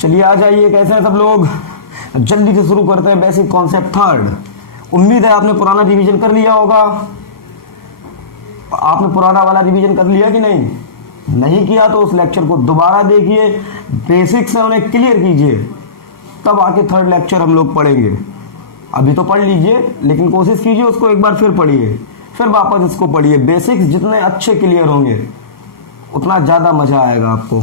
चलिए आ जाइए, कैसे हैं सब लोग। जल्दी से शुरू करते हैं बेसिक कॉन्सेप्ट थर्ड। उम्मीद है आपने पुराना रिवीजन कर लिया होगा। आपने पुराना वाला रिवीजन कर लिया कि नहीं किया तो उस लेक्चर को दोबारा देखिए, बेसिक्स है उन्हें क्लियर कीजिए, तब आके थर्ड लेक्चर हम लोग पढ़ेंगे। अभी तो पढ़ लीजिए, लेकिन कोशिश कीजिए उसको एक बार फिर पढ़िए, फिर वापस इसको पढ़िए। बेसिक्स जितने अच्छे क्लियर होंगे उतना ज़्यादा मजा आएगा आपको।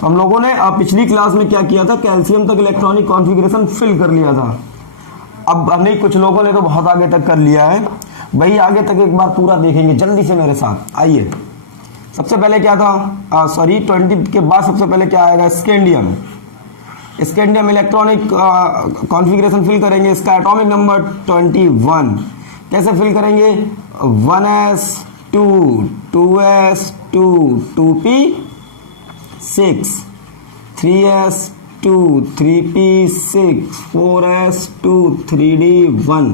तो हम लोगों ने पिछली क्लास में क्या किया था, कैल्शियम तक इलेक्ट्रॉनिक कॉन्फ़िगरेशन फिल कर लिया था। अब नहीं, कुछ लोगों ने तो बहुत आगे तक कर लिया है भाई। आगे तक एक बार पूरा देखेंगे जल्दी से मेरे साथ। आइए, सबसे पहले क्या था, 20 के बाद सबसे पहले क्या आएगा, scandium. Scandium electronic configuration fill करेंगे। इसका एटॉमिक नंबर 21। कैसे फिल करेंगे, 1s2 2s2 2p6 3s2 3p6 4s2 3d1।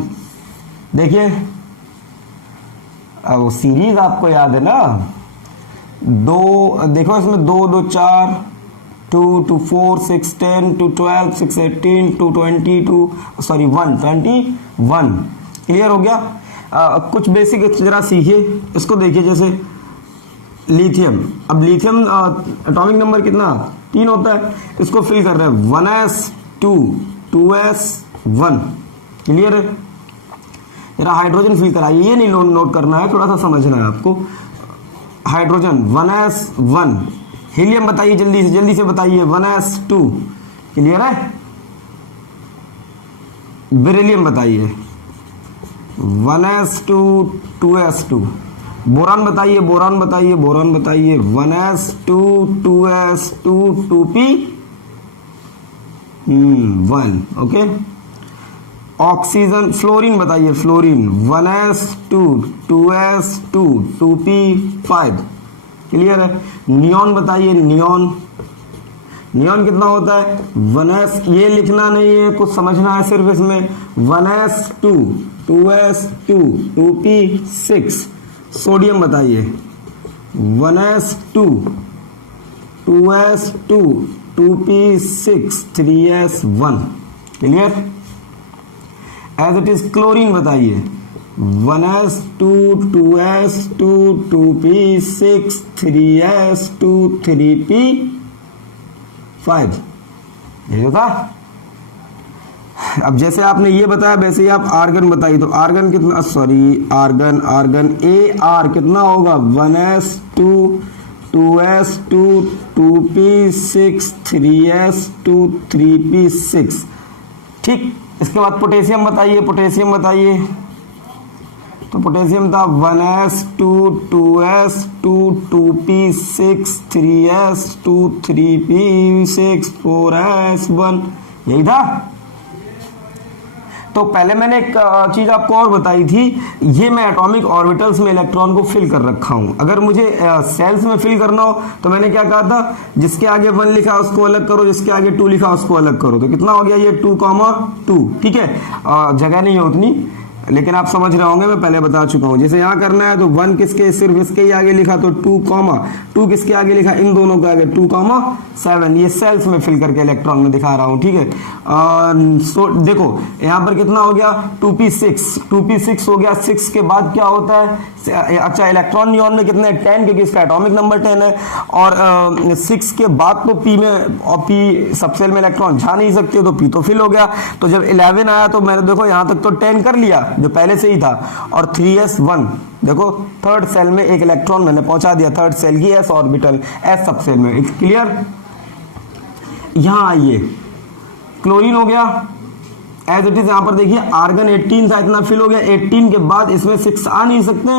देखिए, वो सीरीज आपको याद है ना, दो देखो इसमें 2 2 4 2 2 4 6 10 2 12 6 18 2 22 सॉरी 1 21। क्लियर हो गया। कुछ बेसिक जरा सीखिए, इसको देखिए। जैसे लिथियम, अब लिथियम एटॉमिक नंबर कितना 3 होता है, इसको फिल कर रहे हैं 1s2 2s1। क्लियर है। जरा हाइड्रोजन फिल कराइए, ये नहीं नोट करना है, थोड़ा सा समझना है आपको। Hydrogen 1s1। हीलियम बताइए जल्दी से बताइए 1s2। क्लियर है। बेरिलियम बताइए 1s2 2s2। बोरान बताइए 1s2 2s2 2p1। Okay. Oxygen, fluorine बताइए, fluorine 1s2 2s2 2p5। Clear है। नियॉन बताइए, नियॉन कितना होता है 1s, ये लिखना नहीं है, कुछ समझना है सिर्फ इसमें। 1s2 2s2 2p6। सोडियम बताइए 1s2 2s2 2p6 3s1। Clear. As it is chlorine बताइए 1s2 2s2 2p6 3s2 3p5। ये था। अब जैसे आपने ये बताया वैसे ही आप आर्गन बताइए, तो आर्गन कितना, आर्गन AR कितना होगा 1s2 2s2 2p6 3s2 3p6। ठीक। इसके बाद पोटेशियम बताइए, तो पोटेशियम था 1s2 2s2 2p6 3s2 3p6 4s1। यही था। तो पहले मैंने एक चीज आपको और बताई थी, ये मैं एटॉमिक ऑर्बिटल्स में इलेक्ट्रॉन को फिल कर रखा हूं। अगर मुझे सेल्स में फिल करना हो तो मैंने क्या कहा था, जिसके आगे 1 लिखा उसको अलग करो, जिसके आगे 2 लिखा उसको अलग करो। तो कितना हो गया ये 2,2। ठीक है। जगह नहीं है उतनी, लेकिन आप समझ रहे होंगे, मैं पहले बता चुका हूं। जैसे यहां करना है तो 1 किसके, सिर्फ इसके ही आगे लिखा, तो 2 किसके आगे लिखा, इन दोनों के आगे 2,7। ये सेल्स में फिल करके इलेक्ट्रॉन में दिखा रहा हूं। ठीक है। देखो यहां पर कितना हो गया 2p6 हो गया। 6 के बाद क्या होता है, अच्छा इलेक्ट्रॉन नियॉन में कितने 10, क्योंकि इसका एटॉमिक नंबर 10 है। और 6 के बाद तो p में, और p सब सेल में इलेक्ट्रॉन जा नहीं सकते, तो p तो फिल हो गया। तो जब 11 आया तो मैंने देखो यहां तक तो 10 कर लिया जो पहले से ही था। और 3s1 देखो, थर्ड सेल में एक इलेक्ट्रॉन मैंने पहुंचा दिया, थर्ड सेल की s ऑर्बिटल, s सब सेल में। क्लियर। यहां आइए, क्लोरीन हो गया एज इट इज। यहां पर देखिए आर्गन 18 था, इतना फिल हो गया। 18 के बाद इसमें 6 आ नहीं सकते,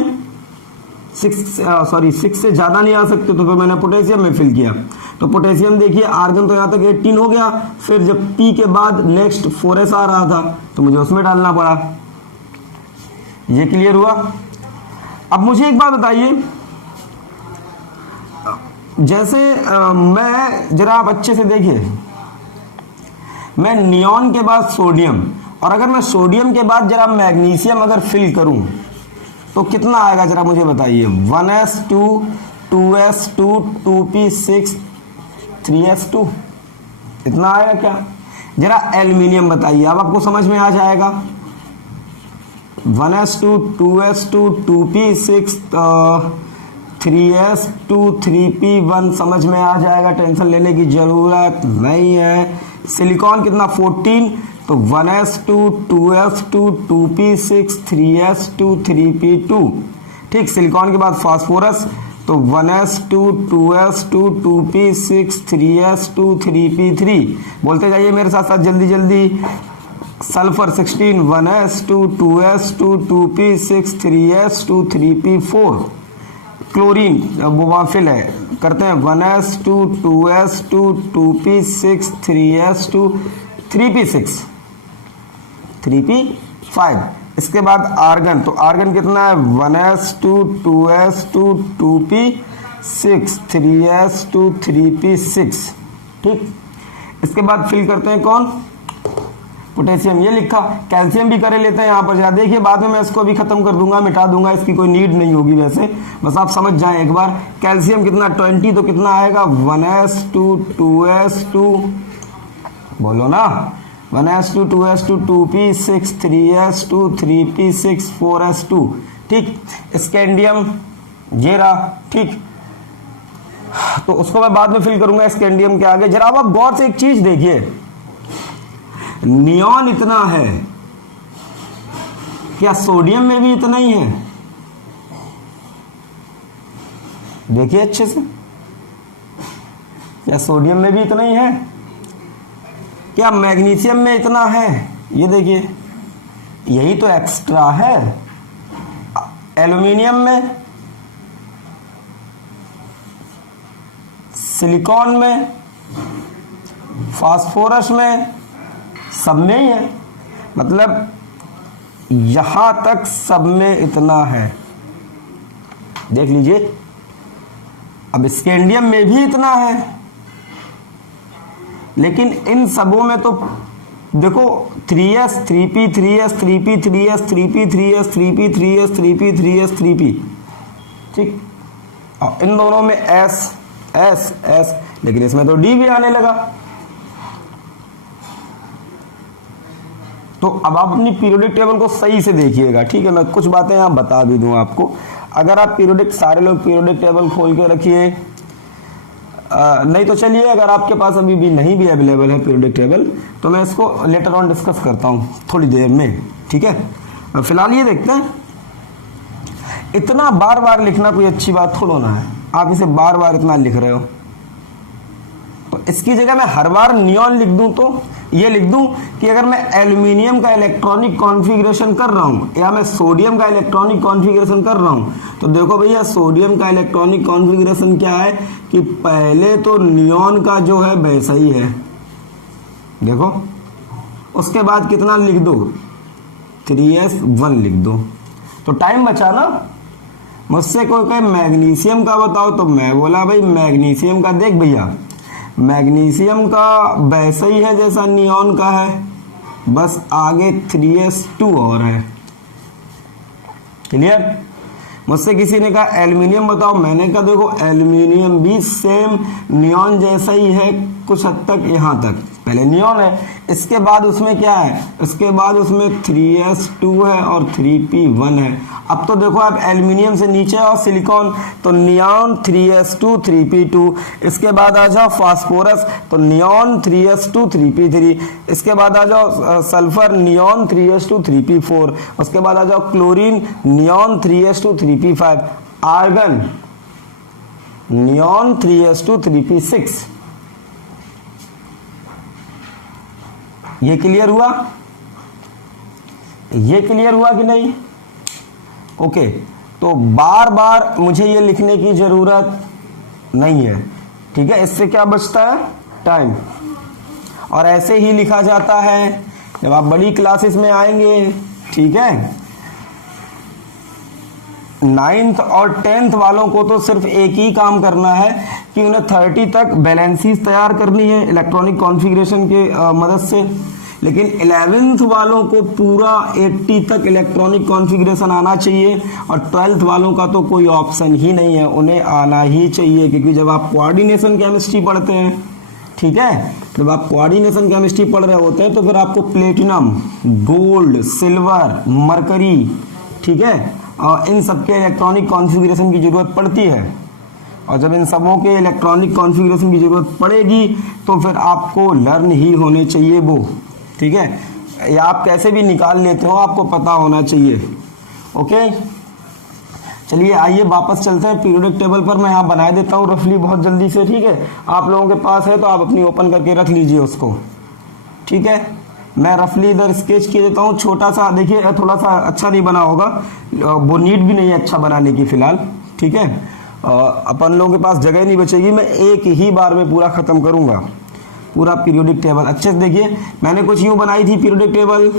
6 से ज्यादा नहीं आ सकते, तो फिर मैंने पोटेशियम में फिल किया। तो पोटेशियम देखिए, आर्गन तो यहां तक 18 हो गया, फिर जब p के बाद नेक्स्ट 4s आ रहा था तो मुझे उसमें डालना पड़ा। ये क्लियर हुआ। अब मुझे एक बात बताइए, जैसे मैं, जरा आप अच्छे से देखिए, मैं नियॉन के बाद सोडियम, और अगर मैं सोडियम के बाद जरा मैग्नीशियम अगर फिल करूं तो कितना आएगा, जरा मुझे बताइए। 1s2 2s2 2p6 3s2। इतना आएगा क्या। जरा एल्यूमिनियम बताइए, अब आपको समझ में आ जाएगा। 1s2 2s2 2p6 3s2 3p1 समझ में आ जाएगा, टेंशन लेने की जरूरत नहीं है। सिलिकॉन कितना 14, तो 1s2 2s2 2p6 3s2 3p2। ठीक, सिलिकॉन के बाद फास्फोरस, तो 1s2 2s2 2p6 3s2 3p3। बोलते जाइए मेरे साथ साथ जल्दी जल्दी। Sulphur 16 1s2 2s2 2p6 3s2 3p4। Chlorine बोवाफिल है, करते हैं 1s2 2s2 2p6 3s2 3p6 3p5। इसके बाद आर्गन, तो आर्गन कितना है 1s2 2s2 2p6 3s2 3p6। ठीक, इसके बाद फिल करते हैं कौन, पोटेशियम, ये लिखा। कैल्शियम भी करे लेते हैं यहाँ पर, जरा देखिए बाद में मैं इसको भी खत्म कर दूंगा, मिटा दूंगा, इसकी कोई नीड नहीं होगी वैसे, बस आप समझ जाएं एक बार। कैल्शियम कितना 20, तो कितना आएगा 1s2 2s2, बोलो ना, 1s2 2s2 2p6 3s2 3p6 4s2। ठीक, स्कैंडियम ये रहा। ठीक, तो उसको मैं बाद में फिल करूंगा स्कैंडियम के आगे। जरा आप गौर से एक चीज देखिए, नियॉन इतना है, क्या सोडियम में भी इतना ही है? देखिए अच्छे से, क्या सोडियम में भी इतना ही है? क्या मैग्नीशियम में इतना है? ये देखिए, यही तो एक्स्ट्रा है। एल्यूमिनियम में, सिलिकॉन में, फास्फोरस में, सब में ही है, मतलब यहां तक सब में इतना है। देख लीजिए, अब स्कैंडियम में भी इतना है, लेकिन इन सबों में तो देखो 3s 3p 3s 3p 3s 3p 3s 3p 3s 3p 3s 3p। ठीक, और इन दोनों में s s s, लेकिन इसमें तो d भी आने लगा। तो अब आप अपनी पीरियोडिक टेबल को सही से देखिएगा। ठीक है, मैं कुछ बातें यहाँ बता भी दूं आपको। अगर आप पीरियोडिक, सारे लोग पीरियोडिक टेबल खोल के रखिए, नहीं तो चलिए, अगर आपके पास अभी भी नहीं भी अवेलेबल है पीरियोडिक टेबल, तो मैं इसको लेटर ऑन डिस्कस करता हूँ थोड़ी देर में। ठीक है, फिलहाल ये देखते हैं। इतना बार बार लिखना कोई अच्छी बात थोड़ा ना है, आप इसे बार बार इतना लिख रहे हो, तो इसकी जगह मैं हर बार नियॉन लिख दूं, तो ये लिख दूं कि अगर मैं एल्यूमिनियम का इलेक्ट्रॉनिक कॉन्फ़िगरेशन कर रहा हूं या मैं सोडियम का इलेक्ट्रॉनिक कॉन्फ़िगरेशन कर रहा हूं, तो देखो भैया सोडियम का इलेक्ट्रॉनिक कॉन्फ़िगरेशन क्या है कि पहले तो नियॉन का जो है वैसा ही है, देखो, उसके बाद कितना लिख दो 3s1 लिख दो, तो टाइम बचा ना। मुझसे कोई कहे मैग्नीशियम का बताओ, तो मैं बोला भाई मैग्नीशियम का देख भैया, मैग्नीशियम का वैसा ही है जैसा नियॉन का है, बस आगे 3s2 और है। क्लियर। मुझसे किसी ने कहा एल्यूमिनियम बताओ, मैंने कहा देखो एल्यूमिनियम भी सेम नियॉन जैसा ही है कुछ हद तक, यहां तक पहले नियॉन है, इसके बाद उसमें क्या है, इसके बाद उसमें 3s2 है और 3p1 है। अब तो देखो आप एल्यूमिनियम से नीचे और सिलिकॉन, तो नियॉन 3s2 3p2, इसके बाद आ जाओ फास्फोरस, तो नियॉन 3s2 3p3, इसके बाद आ जाओ सल्फर, नियॉन 3s2 3p4, उसके बाद आ जाओ chlorine, neon 3s2 3p5, argon neon 3s2 3p6। ये क्लियर हुआ? ये क्लियर हुआ कि नहीं? ओके, तो बार बार मुझे ये लिखने की जरूरत नहीं है। ठीक है, इससे क्या बचता है, टाइम, और ऐसे ही लिखा जाता है जब आप बड़ी क्लासेस में आएंगे। ठीक है, 9th और 10th वालों को तो सिर्फ एक ही काम करना है कि उन्हें 30 तक बैलेंसीज तैयार करनी है इलेक्ट्रॉनिक कॉन्फ़िगरेशन के मदद से, लेकिन 11th वालों को पूरा 80 तक इलेक्ट्रॉनिक कॉन्फ़िगरेशन आना चाहिए, और 12th वालों का तो कोई ऑप्शन ही नहीं है, उन्हें आना ही चाहिए, क्योंकि जब आप कोऑर्डिनेशन केमिस्ट्री पढ़ते हैं ठीक है। जब आप कोऑर्डिनेशन केमिस्ट्री पढ़ रहे होते हैं तो फिर आपको प्लेटिनम, गोल्ड, सिल्वर, मरकरी, ठीक है, और इन सबके इलेक्ट्रॉनिक कॉन्फ़िगरेशन की ज़रूरत पड़ती है। और जब इन सबों के इलेक्ट्रॉनिक कॉन्फ़िगरेशन की ज़रूरत पड़ेगी तो फिर आपको लर्न ही होने चाहिए वो, ठीक है। या आप कैसे भी निकाल लेते हो, आपको पता होना चाहिए। ओके, चलिए आइए वापस चलते हैं पीरियोडिक टेबल पर। मैं यहाँ बना देता हूँ रफली बहुत जल्दी से, ठीक है। आप लोगों के पास है तो आप अपनी ओपन करके रख लीजिए उसको, ठीक है। मैं रफली इधर स्केच किए देता हूँ छोटा सा। देखिए थोड़ा सा अच्छा नहीं बना होगा, वो नीट भी नहीं है अच्छा बनाने की फिलहाल, ठीक है। अपन लोगों के पास जगह नहीं बचेगी, मैं एक ही बार में पूरा ख़त्म करूँगा पूरा पीरियोडिक टेबल। अच्छे से देखिए, मैंने कुछ यूँ बनाई थी पीरियोडिक टेबल,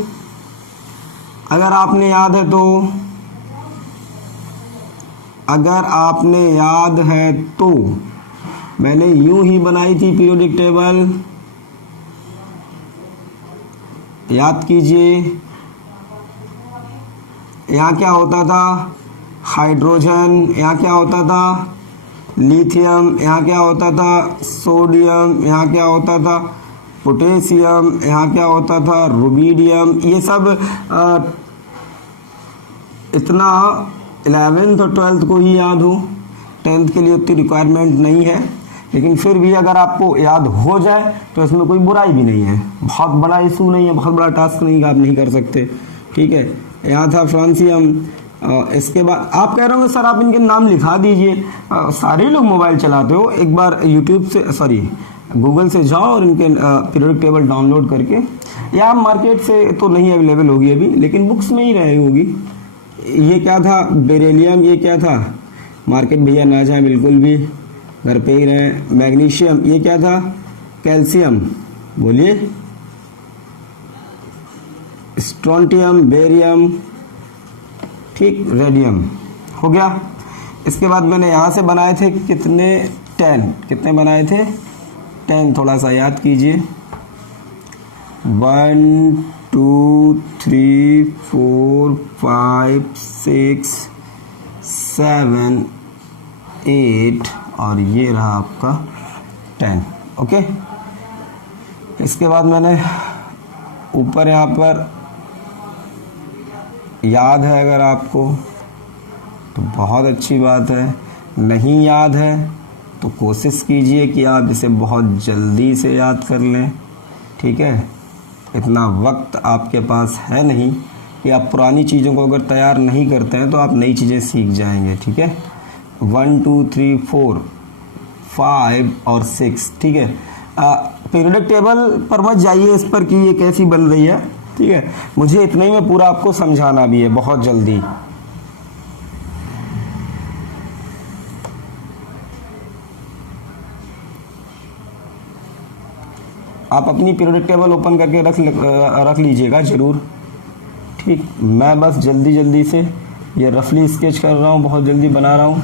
अगर आपने याद है तो, अगर आपने याद है तो मैंने यूं ही बनाई थी पीरियोडिक टेबल, याद कीजिए। यहाँ क्या होता था, हाइड्रोजन, यहाँ क्या होता था, लिथियम, यहाँ क्या होता था, सोडियम, यहाँ क्या होता था, पोटेशियम, यहाँ क्या होता था, रुबिडियम। ये सब इतना 11th और 12th को ही याद हो, 10th के लिए उतनी रिक्वायरमेंट नहीं है, लेकिन फिर भी अगर आपको याद हो जाए तो इसमें कोई बुराई भी नहीं है, बहुत बड़ा इशू नहीं है, बहुत बड़ा टास्क नहीं है, आप नहीं कर सकते, ठीक है। यहाँ था फ्रांसियम। इसके बाद आप कह रहे होंगे सर आप इनके नाम लिखा दीजिए। सारे लोग मोबाइल चलाते हो, एक बार यूट्यूब से गूगल से जाओ और इनके पीरियोडिक टेबल डाउनलोड करके, या मार्केट से तो नहीं अवेलेबल होगी अभी, लेकिन बुक्स में ही रही होगी। ये क्या था, बेरिलियम, ये क्या था, मार्केट भैया ना जाए बिल्कुल भी, घर पे ही रहें। मैग्नीशियम, ये क्या था, कैल्शियम, बोलिए, स्ट्रोंटियम, बेरियम, ठीक, रेडियम, हो गया। इसके बाद मैंने यहाँ से बनाए थे कितने, 10, कितने बनाए थे, 10, थोड़ा सा याद कीजिए, 1 2 3 4 5 6 7 8 और ये रहा आपका 10। ओके, इसके बाद मैंने ऊपर यहाँ पर, याद है अगर आपको तो बहुत अच्छी बात है, नहीं याद है तो कोशिश कीजिए कि आप इसे बहुत जल्दी से याद कर लें, ठीक है। इतना वक्त आपके पास है नहीं कि आप पुरानी चीज़ों को अगर तैयार नहीं करते हैं तो आप नई चीज़ें सीख जाएंगे, ठीक है। 1 2 3 4 5 और 6, ठीक है। पीरियोडिक टेबल पर मत जाइए इस पर कि ये कैसी बन रही है, ठीक है। मुझे इतने ही में पूरा आपको समझाना भी है बहुत जल्दी। आप अपनी पीरियोडिक टेबल ओपन करके रख लीजिएगा ज़रूर, ठीक। मैं बस जल्दी से ये रफली स्केच कर रहा हूँ, बहुत जल्दी बना रहा हूँ,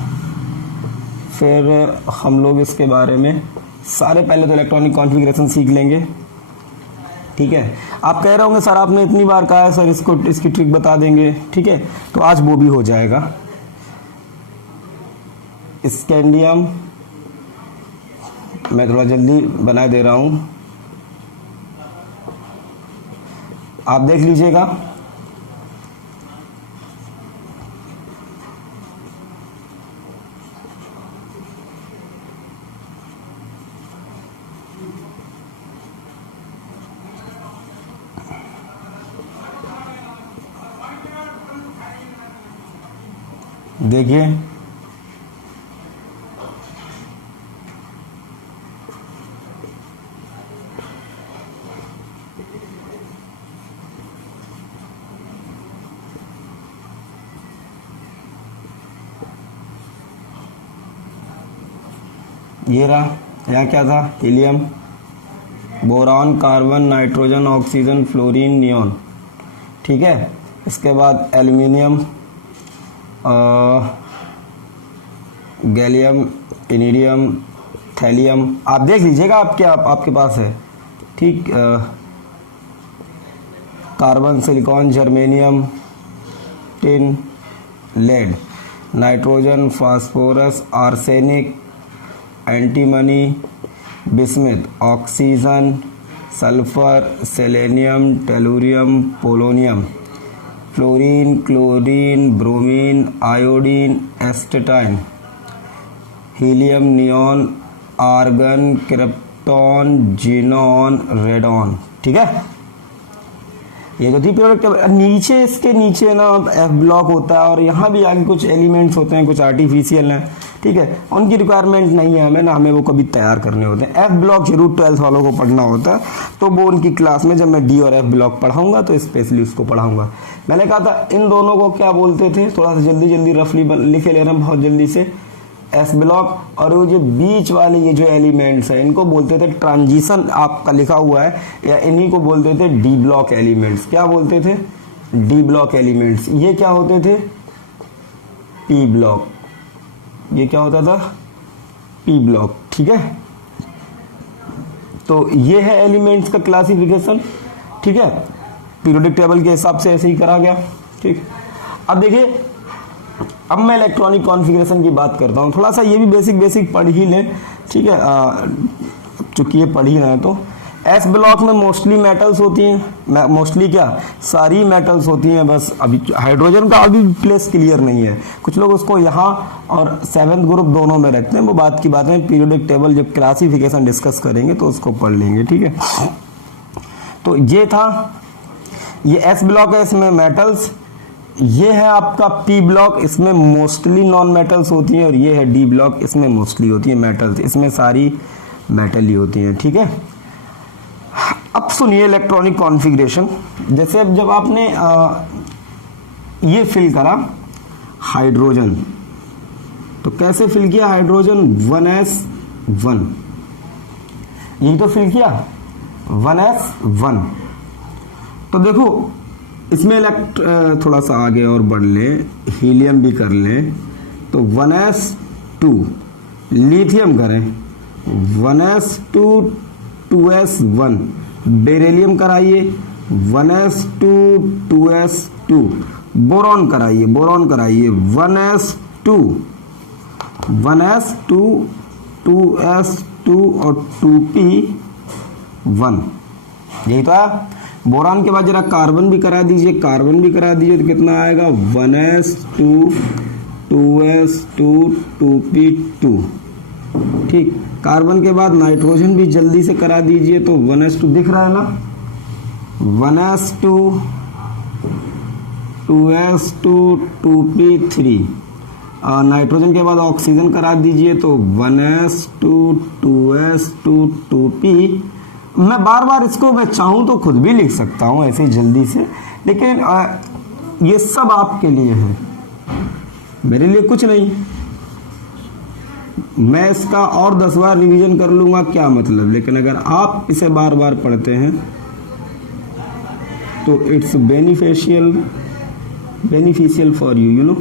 फिर हम लोग इसके बारे में सारे पहले तो इलेक्ट्रॉनिक कॉन्फ़िगरेशन सीख लेंगे, ठीक है। आप कह रहे होंगे सर आपने इतनी बार कहा है सर इसकी ट्रिक बता देंगे, ठीक है, तो आज वो भी हो जाएगा। स्कैंडियम मैं थोड़ा जल्दी बना दे रहा हूँ, आप देख लीजिएगा। देखिए ये रहा, यहाँ क्या था, helium, boron, carbon, nitrogen, oxygen, fluorine, neon, ठीक है। इसके बाद एल्युमिनियम, गैलियम, इनिडियम, थैलियम, आप देख लीजिएगा आपके पास है, ठीक। Carbon, silicon, germanium, tin, lead, nitrogen, phosphorus, arsenic, antimony, bismuth, oxygen, sulphur, selenium, tellurium, polonium, fluorine, chlorine, bromine, iodine, astatine, helium, neon, argon, krypton, xenon, radon. ठीक है, ये तो थी पीरियोडिक टेबल। नीचे इसके नीचे ना एफ ब्लॉक होता है और यहाँ भी आगे कुछ एलिमेंट्स होते हैं, कुछ आर्टिफिशियल हैं। ठीक है, उनकी रिक्वायरमेंट नहीं है हमें ना, हमें वो कभी तैयार करने होते हैं। एफ ब्लॉक जरूर 12th वालों को पढ़ना होता है, तो वो उनकी क्लास में जब मैं डी और एफ ब्लॉक पढ़ाऊंगा तो स्पेशली उसको पढ़ाऊंगा। मैंने कहा था इन दोनों को क्या बोलते थे, थोड़ा सा जल्दी जल्दी रफली लिखे ले रहे हैं बहुत जल्दी से। एस ब्लॉक और वो जो बीच वाले ये जो एलिमेंट्स हैं इनको बोलते थे ट्रांजिशन, आपका लिखा हुआ है, या इन्हीं को बोलते थे डी ब्लॉक एलिमेंट्स। क्या बोलते थे? D block elements. ये क्या होते थे? P block. ये क्या होता था? P block. ठीक है, तो ये है एलिमेंट्स का क्लासिफिकेशन। ठीक है, पीरियोडिक टेबल के हिसाब से ऐसे ही करा गया। ठीक, अब देखिए, अब मैं इलेक्ट्रॉनिक कॉन्फ़िगरेशन की बात करता हूँ। थोड़ा सा ये भी बेसिक पढ़ ही लें। ठीक है, चूंकि ये पढ़ ही रहे हैं तो एस ब्लॉक में मोस्टली मेटल्स होती हैं। मोस्टली क्या, सारी मेटल्स होती हैं। बस अभी हाइड्रोजन का अभी प्लेस क्लियर नहीं है, कुछ लोग उसको यहाँ और 7th ग्रुप दोनों में रखते हैं। वो बात की बात है, पीरियोडिक टेबल जब क्लासिफिकेशन डिस्कस करेंगे तो उसको पढ़ लेंगे। ठीक है, तो ये था, ये एस ब्लॉक है, इसमें मेटल्स। ये है आपका पी ब्लॉक, इसमें मोस्टली नॉन मेटल्स होती हैं। और ये है डी ब्लॉक, इसमें मोस्टली होती है मेटल्स, इसमें सारी मेटल ही होती हैं। ठीक है, अब सुनिए इलेक्ट्रॉनिक कॉन्फ़िगरेशन। जैसे अब जब आपने ये फिल करा हाइड्रोजन, तो कैसे फिल किया हाइड्रोजन? 1s1, यही तो फिल किया 1s1। तो देखो इसमें थोड़ा सा आगे और बढ़ लें, हीलियम भी कर लें तो 1s2, लिथियम करें 1s2, 2s1, बेरिलियम कराइए 1s2, 2s2, बोरॉन कराइए 1s2, 2s2 और 2p1। यही तो है। बोरान के बाद जरा कार्बन भी करा दीजिए, तो कितना आएगा? 1s2, 2s2, 2p2। ठीक, कार्बन के बाद नाइट्रोजन भी जल्दी से करा दीजिए, तो 1s2 दिख रहा है ना, 1s2, 2s2, 2p3। नाइट्रोजन के बाद ऑक्सीजन करा दीजिए, तो 1s2, 2s2, 2p। मैं बार बार इसको मैं चाहूँ तो खुद भी लिख सकता हूँ ऐसे जल्दी से, लेकिन ये सब आपके लिए है, मेरे लिए कुछ नहीं। मैं इसका और 10 बार रिवीजन कर लूँगा, क्या मतलब। लेकिन अगर आप इसे बार बार पढ़ते हैं तो it's beneficial for you, you know.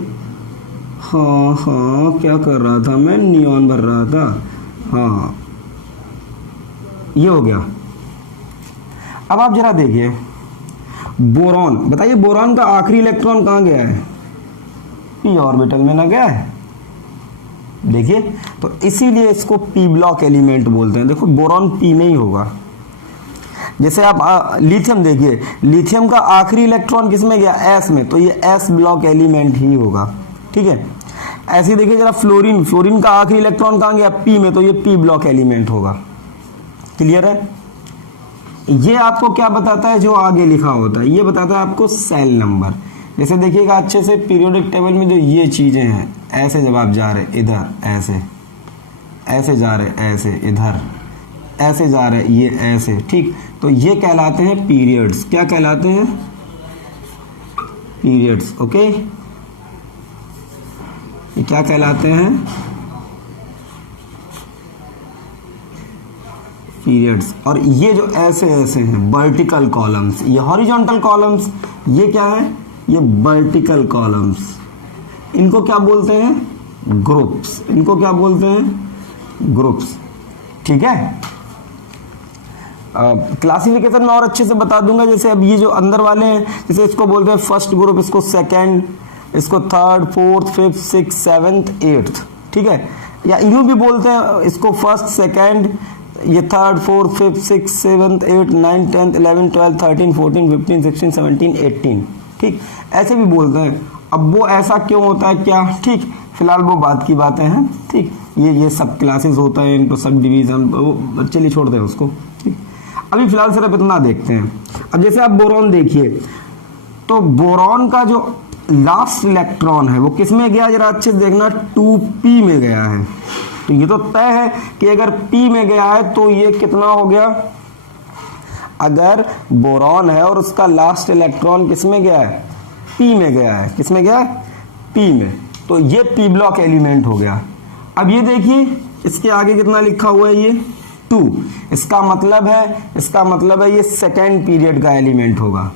हाँ, क्या कर रहा था मैं? नियॉन भर रहा था। हाँ, ये हो गया। अब आप जरा देखिए बोरॉन, बताइए बोरॉन का आखिरी इलेक्ट्रॉन कहाँ गया है? पी ऑर्बिटल में ना गया है? देखिए, तो इसीलिए इसको पी ब्लॉक एलिमेंट बोलते हैं। देखो बोरॉन पी में ही होगा। जैसे आप लिथियम देखिए, लिथियम का आखिरी इलेक्ट्रॉन किस में गया? एस में, तो ये एस ब्लॉक एलिमेंट ही होगा। ठीक है, ऐसे ही देखिए जरा फ्लोरीन का आखिरी इलेक्ट्रॉन कहाँ गया? पी में, तो ये पी ब्लॉक एलिमेंट होगा। क्लियर है? ये आपको क्या बताता है? जो आगे लिखा होता है ये बताता है आपको सेल नंबर। जैसे देखिएगा अच्छे से, पीरियोडिक टेबल में जो ये चीजें हैं, ऐसे जब आप जा रहे इधर, ऐसे जा रहे, ऐसे इधर, ऐसे जा रहे, ये ऐसे। ठीक, तो ये कहलाते हैं पीरियड्स। क्या कहलाते हैं? पीरियड्स। ओके, ये क्या कहलाते हैं? पीरियड्स। और ये जो ऐसे हैं वर्टिकल कॉलम्स, ये हॉरिजॉन्टल कॉलम्स, ये क्या है? ये वर्टिकल कॉलम्स। इनको क्या बोलते हैं? ग्रुप्स। इनको क्या बोलते हैं? ग्रुप्स। ठीक है, क्लासिफिकेशन में और अच्छे से बता दूंगा। जैसे अब ये जो अंदर वाले हैं, जैसे इसको बोलते हैं फर्स्ट ग्रुप, इसको सेकंड, इसको third, fourth, fifth, six, seventh, eighth. ठीक है, या यूं भी बोलते हैं इसको फर्स्ट, सेकंड, ये third, fourth, fifth, six, seventh, eight, 9, 10, 11, 12, 13, 14, 15, 16, 17, 18, ठीक, ऐसे भी बोलते हैं। अब वो ऐसा क्यों होता है क्या, ठीक, फिलहाल वो बात की बातें हैं, ठीक, ये सब क्लासेस होता है, इनको सब डिवीजन, चलिए छोड़ते हैं उसको, ठीक। अभी फिलहाल सिर्फ इतना देखते हैं। अब जैसे आप बोरॉन देखिए, तो बोरॉन का जो लास्ट इलेक्ट्रॉन है वो किस में गया, जरा अच्छे से देखना, 2p में गया है। तो ये तो तय है कि अगर p में गया है तो ये कितना हो गया, अगर बोरॉन है और उसका लास्ट इलेक्ट्रॉन किस में गया है, p में गया है, किस में गया है, p में, तो ये p ब्लॉक एलिमेंट हो गया। अब ये देखिए इसके आगे कितना लिखा हुआ है, ये 2, इसका मतलब है ये सेकेंड पीरियड का एलिमेंट होगा।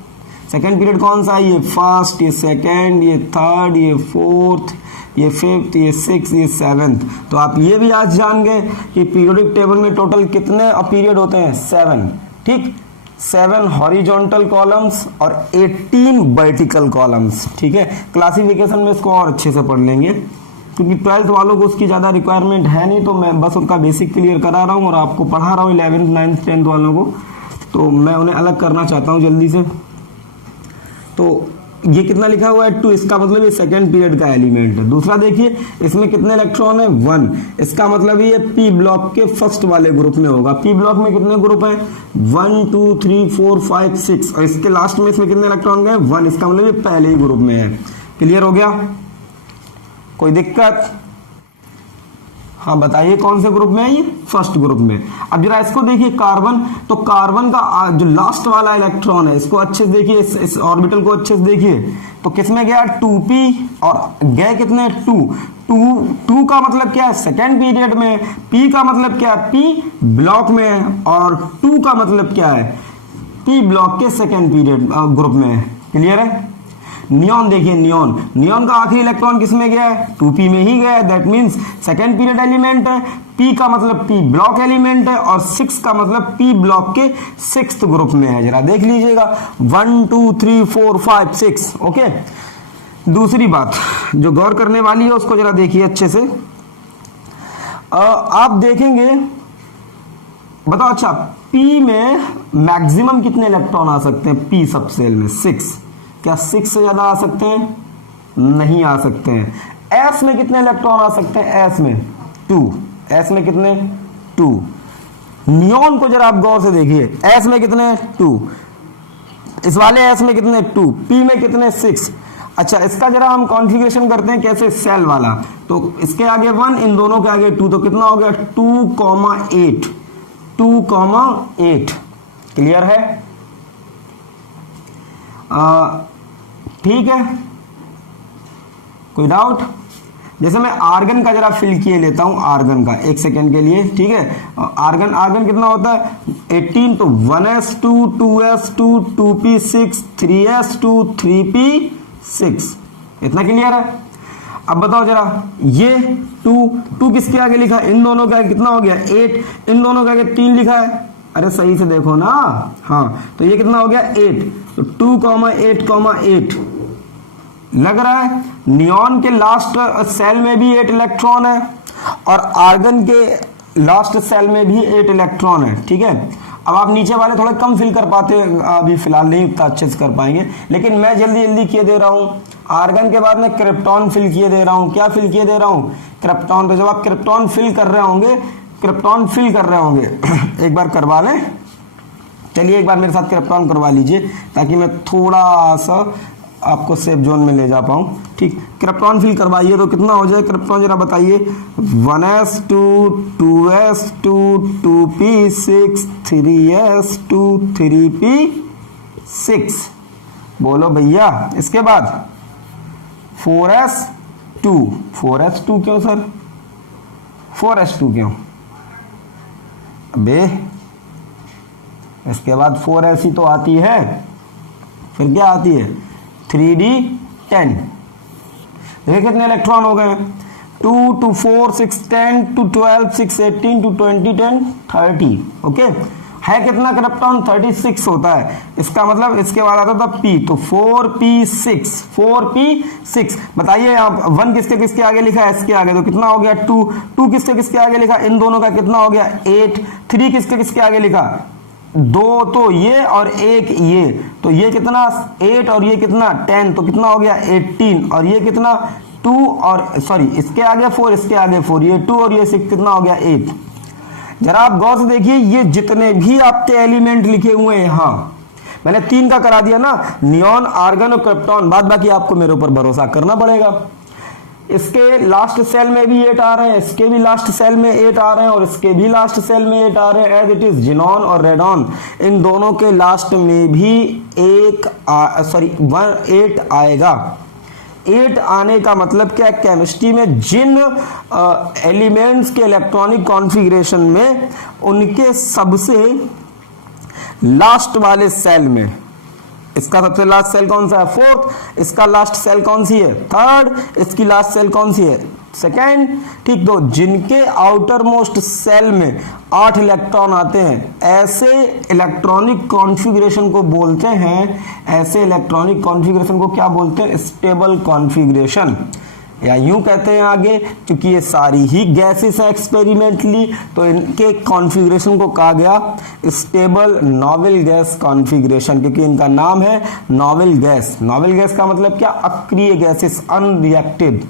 सेकेंड पीरियड कौन सा है, ये फर्स्ट, ये सेकेंड, ये थर्ड, ये फोर्थ, ये फिफ्थ, ये सिक्स, ये सेवेंथ। तो आप ये भी आज जान गए कि पीरियोडिक टेबल में टोटल कितने पीरियड होते हैं, 7, ठीक, 7 हॉरिजॉन्टल कॉलम्स और 18 वर्टिकल कॉलम्स, ठीक है। क्लासिफिकेशन में इसको और अच्छे से पढ़ लेंगे, क्योंकि 12th वालों को उसकी ज़्यादा रिक्वायरमेंट है नहीं, तो मैं बस उनका बेसिक क्लियर करा रहा हूँ और आपको पढ़ा रहा हूँ 11th, 9th, 10th वालों को, तो मैं उन्हें अलग करना चाहता हूँ जल्दी से। तो ये कितना लिखा हुआ है, 2, इसका मतलब ये सेकंड पीरियड का एलिमेंट है। दूसरा देखिए इसमें कितने इलेक्ट्रॉन है, 1, इसका मतलब ये पी ब्लॉक के फर्स्ट वाले ग्रुप में होगा। पी ब्लॉक में कितने ग्रुप हैं, 1, 2, 3, 4, 5, 6, और इसके लास्ट में इसमें कितने इलेक्ट्रॉन गए, 1, इसका मतलब ये पहले ही ग्रुप में है। क्लियर हो गया, कोई दिक्कत, हाँ बताइए कौन से ग्रुप में है, ये फर्स्ट ग्रुप में। अब जरा इसको देखिए कार्बन, तो कार्बन का जो लास्ट वाला इलेक्ट्रॉन है इसको अच्छे से देखिए, इस ऑर्बिटल को अच्छे से देखिए, तो किसमें गया 2p और गए कितने 2 का मतलब क्या है, सेकेंड पीरियड में, p का मतलब क्या है, p ब्लॉक में, और 2 का मतलब क्या है, p ब्लॉक के सेकेंड पीरियड ग्रुप में। क्लियर है। नियॉन देखिए, नियॉन का आखिरी इलेक्ट्रॉन किसमें गया है, 2p में ही गया है, that means second period element है। p का मतलब p ब्लॉक एलिमेंट है, और 6 का मतलब p ब्लॉक के 6th ग्रुप में है। जरा देख लीजिएगा, 1, 2, 3, 4, 5, 6, ओके। दूसरी बात जो गौर करने वाली है उसको जरा देखिए अच्छे से। आप देखेंगे, बताओ अच्छा p में मैक्सिमम कितने इलेक्ट्रॉन आ सकते हैं, p सब सेल में 6, क्या 6 से ज्यादा आ सकते हैं, नहीं आ सकते हैं। s में कितने इलेक्ट्रॉन आ सकते हैं, s में 2, s में कितने 2। नियॉन को जरा आप गौर से देखिए, s में कितने 2, इस वाले s में कितने 2, p में कितने 6। अच्छा इसका जरा हम कॉन्फ़िगरेशन करते हैं कैसे, सेल वाला, तो इसके आगे 1, इन दोनों के आगे 2, तो कितना हो गया 2,8, 2,8। क्लियर है, ठीक है, कोई डाउट। जैसे मैं आर्गन का जरा फिल किए लेता हूं, आर्गन का एक सेकेंड के लिए, ठीक है। आर्गन कितना होता है 18, तो 1s2, 2s2, 2p6, 3s2, 3p6, इतना क्लियर है। अब बताओ जरा, ये 2 किसके आगे लिखा है, इन दोनों के आगे कितना हो गया 8, इन दोनों के आगे 3 लिखा है, अरे सही से देखो ना, हाँ, तो ये कितना हो गया 8, तो 2,8,8 लग रहा है। नियॉन के लास्ट सेल में भी 8 इलेक्ट्रॉन है, और आर्गन के लास्ट सेल में भी 8 इलेक्ट्रॉन है, ठीक है। अब आप नीचे वाले थोड़े कम फिल कर पाते हैं, अभी फिलहाल नहीं उतना अच्छे से कर पाएंगे, लेकिन मैं जल्दी किए दे रहा हूँ। आर्गन के बाद मैं क्रिप्टॉन फिल किए दे रहा हूँ, क्या फिल किए दे रहा हूँ, क्रिप्टॉन। तो जब आप क्रिप्टॉन फिल कर रहे होंगे एक बार करवा लें, चलिए एक बार मेरे साथ क्रिप्टॉन करवा लीजिए, ताकि मैं थोड़ा सा आपको सेफ जोन में ले जा पाऊं, ठीक। क्रिप्टॉन फिल करवाइए, तो कितना हो जाए क्रिप्टॉन जरा बताइए, 1s2, 2s2, 2p6, 3s2, 3p6, बोलो भैया। इसके बाद 4s2 क्यों सर, 4s2 क्यों, अबे इसके बाद 4s ही तो आती है, फिर क्या आती है 3d10। देखिए कितने इलेक्ट्रॉन हो गए, 2, 2, 4, 6, 10, 2, 12, 6, 18, 2, 20, 10, 30, ओके। है कितना क्रिप्टॉन, 36 होता है। इसका मतलब इसके बाद आता था p, तो 4p6, 4p6। बताइए आप 1 किसके किसके आगे लिखा है, इसके आगे, तो कितना हो गया 2, 2 किसके किसके आगे लिखा, इन दोनों का कितना हो गया 8, 3 किसके किसके आगे लिखा 2, तो ये और 1 ये, तो ये कितना 8 और ये कितना 10, तो कितना हो गया 18, और ये कितना 2 और सॉरी इसके आगे 4, इसके आगे 4, ये 2 और ये 6, कितना हो गया 8। जरा आप गौर से देखिए, ये जितने भी आपके एलिमेंट लिखे हुए हैं यहाँ, मैंने 3 का करा दिया ना, नियॉन, आर्गन और क्रिप्टॉन, बाद बाकी आपको मेरे ऊपर भरोसा करना पड़ेगा। इसके लास्ट सेल में भी 8 आ रहे हैं, इसके भी लास्ट सेल में 8 आ रहे हैं, और इसके भी लास्ट सेल में 8 आ रहे हैं, एज इट इज जिनॉन और रेडॉन, इन दोनों के लास्ट में भी 8 आएगा। 8 आने का मतलब क्या, केमिस्ट्री में जिन एलिमेंट्स के इलेक्ट्रॉनिक कॉन्फ़िगरेशन में उनके सबसे लास्ट वाले सेल में, इसका सबसे लास्ट सेल कौन सा है 4th, इसका लास्ट सेल कौन सी है 3rd, इसकी लास्ट सेल कौन सी है 2nd, ठीक। तो जिनके आउटर मोस्ट सेल में 8 इलेक्ट्रॉन आते हैं, ऐसे इलेक्ट्रॉनिक कॉन्फ़िगरेशन को बोलते हैं, ऐसे इलेक्ट्रॉनिक कॉन्फ़िगरेशन को क्या बोलते हैं, स्टेबल कॉन्फ़िगरेशन, या यूं कहते हैं आगे, क्योंकि ये सारी ही गैसेस है एक्सपेरिमेंटली, तो इनके कॉन्फ़िगरेशन को कहा गया स्टेबल नॉवेल गैस कॉन्फ़िगरेशन, क्योंकि इनका नाम है नॉवेल गैस। नॉवेल गैस का मतलब क्या, अक्रिय गैसेस, अनरिएक्टिव,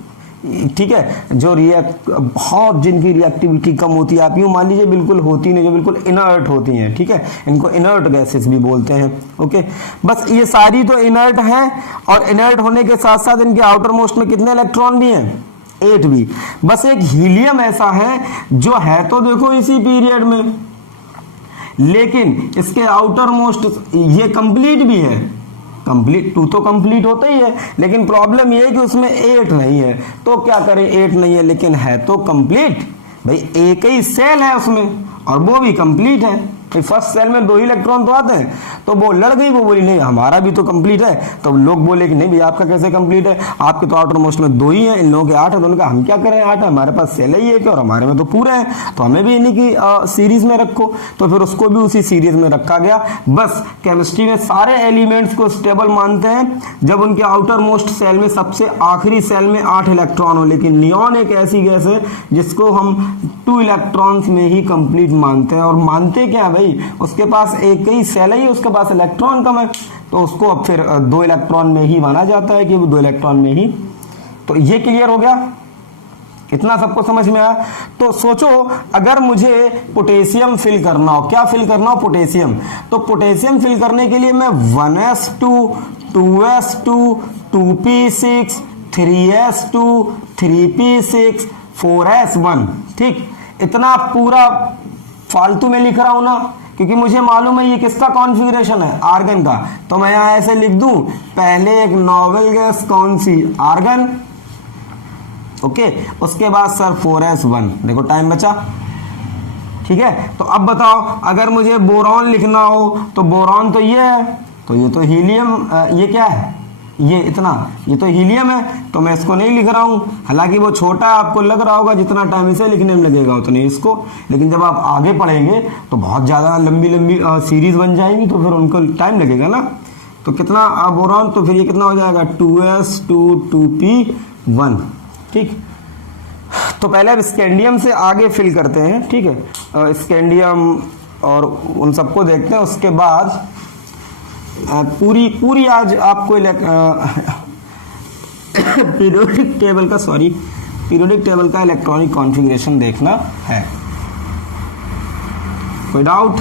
ठीक है, जो रिएक्ट, बहुत जिनकी रिएक्टिविटी कम होती है, आप यूं मान लीजिए बिल्कुल होती नहीं, जो बिल्कुल इनर्ट होती हैं, ठीक है, इनको इनर्ट गैसेस भी बोलते हैं। ओके, बस ये सारी तो इनर्ट हैं, और इनर्ट होने के साथ साथ इनके आउटर मोस्ट में कितने इलेक्ट्रॉन भी हैं 8 भी। बस एक हीलियम ऐसा है जो है तो देखो इसी पीरियड में, लेकिन इसके आउटर मोस्ट ये कंप्लीट भी है, कंप्लीट 2 तो कंप्लीट होता ही है, लेकिन प्रॉब्लम ये है कि उसमें 8 नहीं है। तो क्या करें, 8 नहीं है लेकिन है तो कंप्लीट, भाई एक ही सेल है उसमें और वो भी कंप्लीट है। फर्स्ट सेल में 2 ही इलेक्ट्रॉन तो आते हैं, तो वो लड़ गई, वो बोली नहीं हमारा भी तो कंप्लीट है। तो लोग बोले कि नहीं भैया आपका कैसे कंप्लीट है, आपके तो आउटर मोस्ट में 2 ही हैं, इन लोगों के 8 है। दोनों का हम क्या करें, 8 है, हमारे पास सेल ही है और हमारे में तो पूरे हैं, तो हमें भी इन्हीं की सीरीज में रखो। तो फिर उसको भी उसी सीरीज में रखा गया। बस केमिस्ट्री में सारे एलिमेंट्स को स्टेबल मानते हैं जब उनके आउटर मोस्ट सेल में सबसे आखिरी सेल में 8 इलेक्ट्रॉन हो। लेकिन नियॉन एक ऐसी गैस है जिसको हम 2 इलेक्ट्रॉन्स में ही कंप्लीट मानते हैं। और मानते क्या भाई, उसके पास एक ही सेल है, उसके पास इलेक्ट्रॉन कम है, तो उसको अब फिर 2 इलेक्ट्रॉन में ही माना जाता है कि वो 2 इलेक्ट्रॉन में ही। तो ये क्लियर हो गया, इतना सबको समझ में आया। तो सोचो अगर मुझे पोटेशियम फिल करना हो, क्या फिल करना हो, पोटेशियम, तो पोटेशियम फिल करने के लिए मैं 1s2 2s2 2p6 3s2 3p6 4s1, ठीक, इतना पूरा फालतू में लिख रहा हूं ना, क्योंकि मुझे मालूम है ये किसका कॉन्फ़िगरेशन है, आर्गन का। तो मैं यहां ऐसे लिख दूं, पहले एक नॉवेल गैस कौन सी, आर्गन, ओके, उसके बाद सर 4s1, देखो टाइम बचा, ठीक है। तो अब बताओ अगर मुझे बोरॉन लिखना हो, तो बोरॉन तो ये है, तो ये तो हीलियम, ये क्या है, ये इतना, ये तो हीलियम है, तो मैं इसको नहीं लिख रहा हूं। हालांकि वो छोटा आपको लग रहा होगा, जितना टाइम इसे लिखने में लगेगा उतना इसको, लेकिन जब आप आगे पढ़ेंगे तो बहुत ज़्यादा लंबी लंबी सीरीज बन जाएंगी, तो फिर उनको टाइम लगेगा ना। तो कितना बोरॉन, तो फिर ये कितना हो जाएगा 2s2 2p1, ठीक। तो पहले अब स्कैंडियम से आगे फिल करते हैं, ठीक है, स्कैंडियम और उन सबको देखते हैं। उसके बाद पूरी आज आपको पीरियोडिक टेबल का इलेक्ट्रॉनिक कॉन्फ़िगरेशन देखना है। कोई डाउट?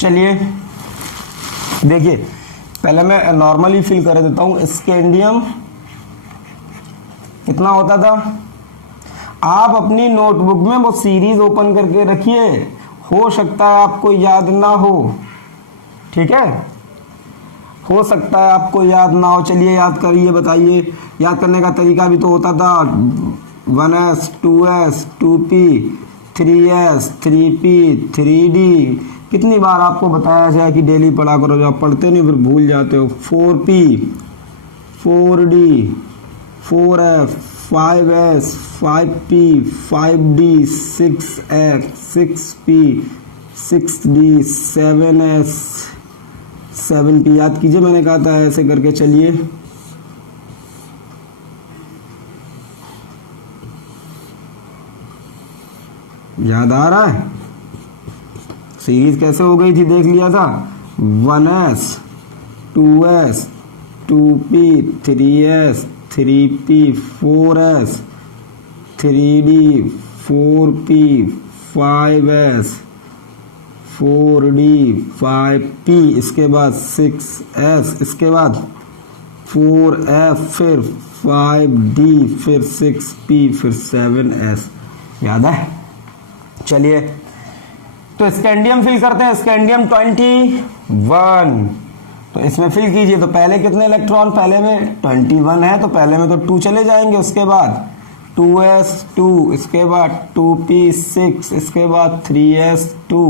चलिए देखिए, पहले मैं नॉर्मली फिल कर देता हूं। स्कैंडियम कितना होता था, आप अपनी नोटबुक में वो सीरीज ओपन करके रखिए, हो सकता है आपको याद ना हो, ठीक है, हो सकता है आपको याद ना हो, चलिए याद करिए, बताइए। याद करने का तरीका भी तो होता था, 1s 2s 2p 3s 3p 3d। कितनी बार आपको बताया जाए कि डेली पढ़ा करो, जो आप पढ़ते नहीं फिर भूल जाते हो। 4p 4d 4f 5s 5p 5d 6f 6p 6d 7s 7p। याद कीजिए, मैंने कहा था ऐसे करके। चलिए याद आ रहा है? सीरीज कैसे हो गई थी देख लिया था। 1s 2s 2p 3s 3p 4s 3d 4p 5s 4d 5p, इसके बाद 6s, इसके बाद 4f, फिर 5d, फिर 6p, फिर 7s। याद है? चलिए तो स्कैंडियम फिल करते हैं। स्कैंडियम 21, तो इसमें फिल कीजिए। तो पहले कितने इलेक्ट्रॉन, पहले में 21 है, तो पहले में तो 2 चले जाएंगे। उसके बाद 2s 2, इसके बाद 2p 6, इसके बाद 3s 2,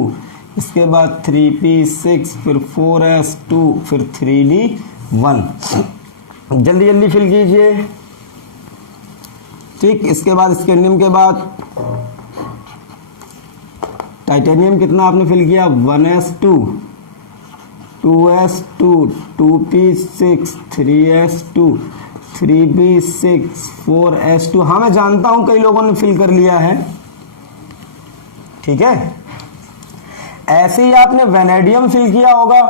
इसके बाद 3p 6, फिर 4s 2, फिर 3d 1। जल्दी जल्दी फिल कीजिए। ठीक, इसके बाद स्कैंडियम के बाद टाइटेनियम कितना आपने फिल किया, 1s 2 2s 2 2p 6 3s 2 3p 6 4s 2। हाँ मैं जानता हूं कई लोगों ने फिल कर लिया है, ठीक है। ऐसे ही आपने वेनेडियम फिल किया होगा,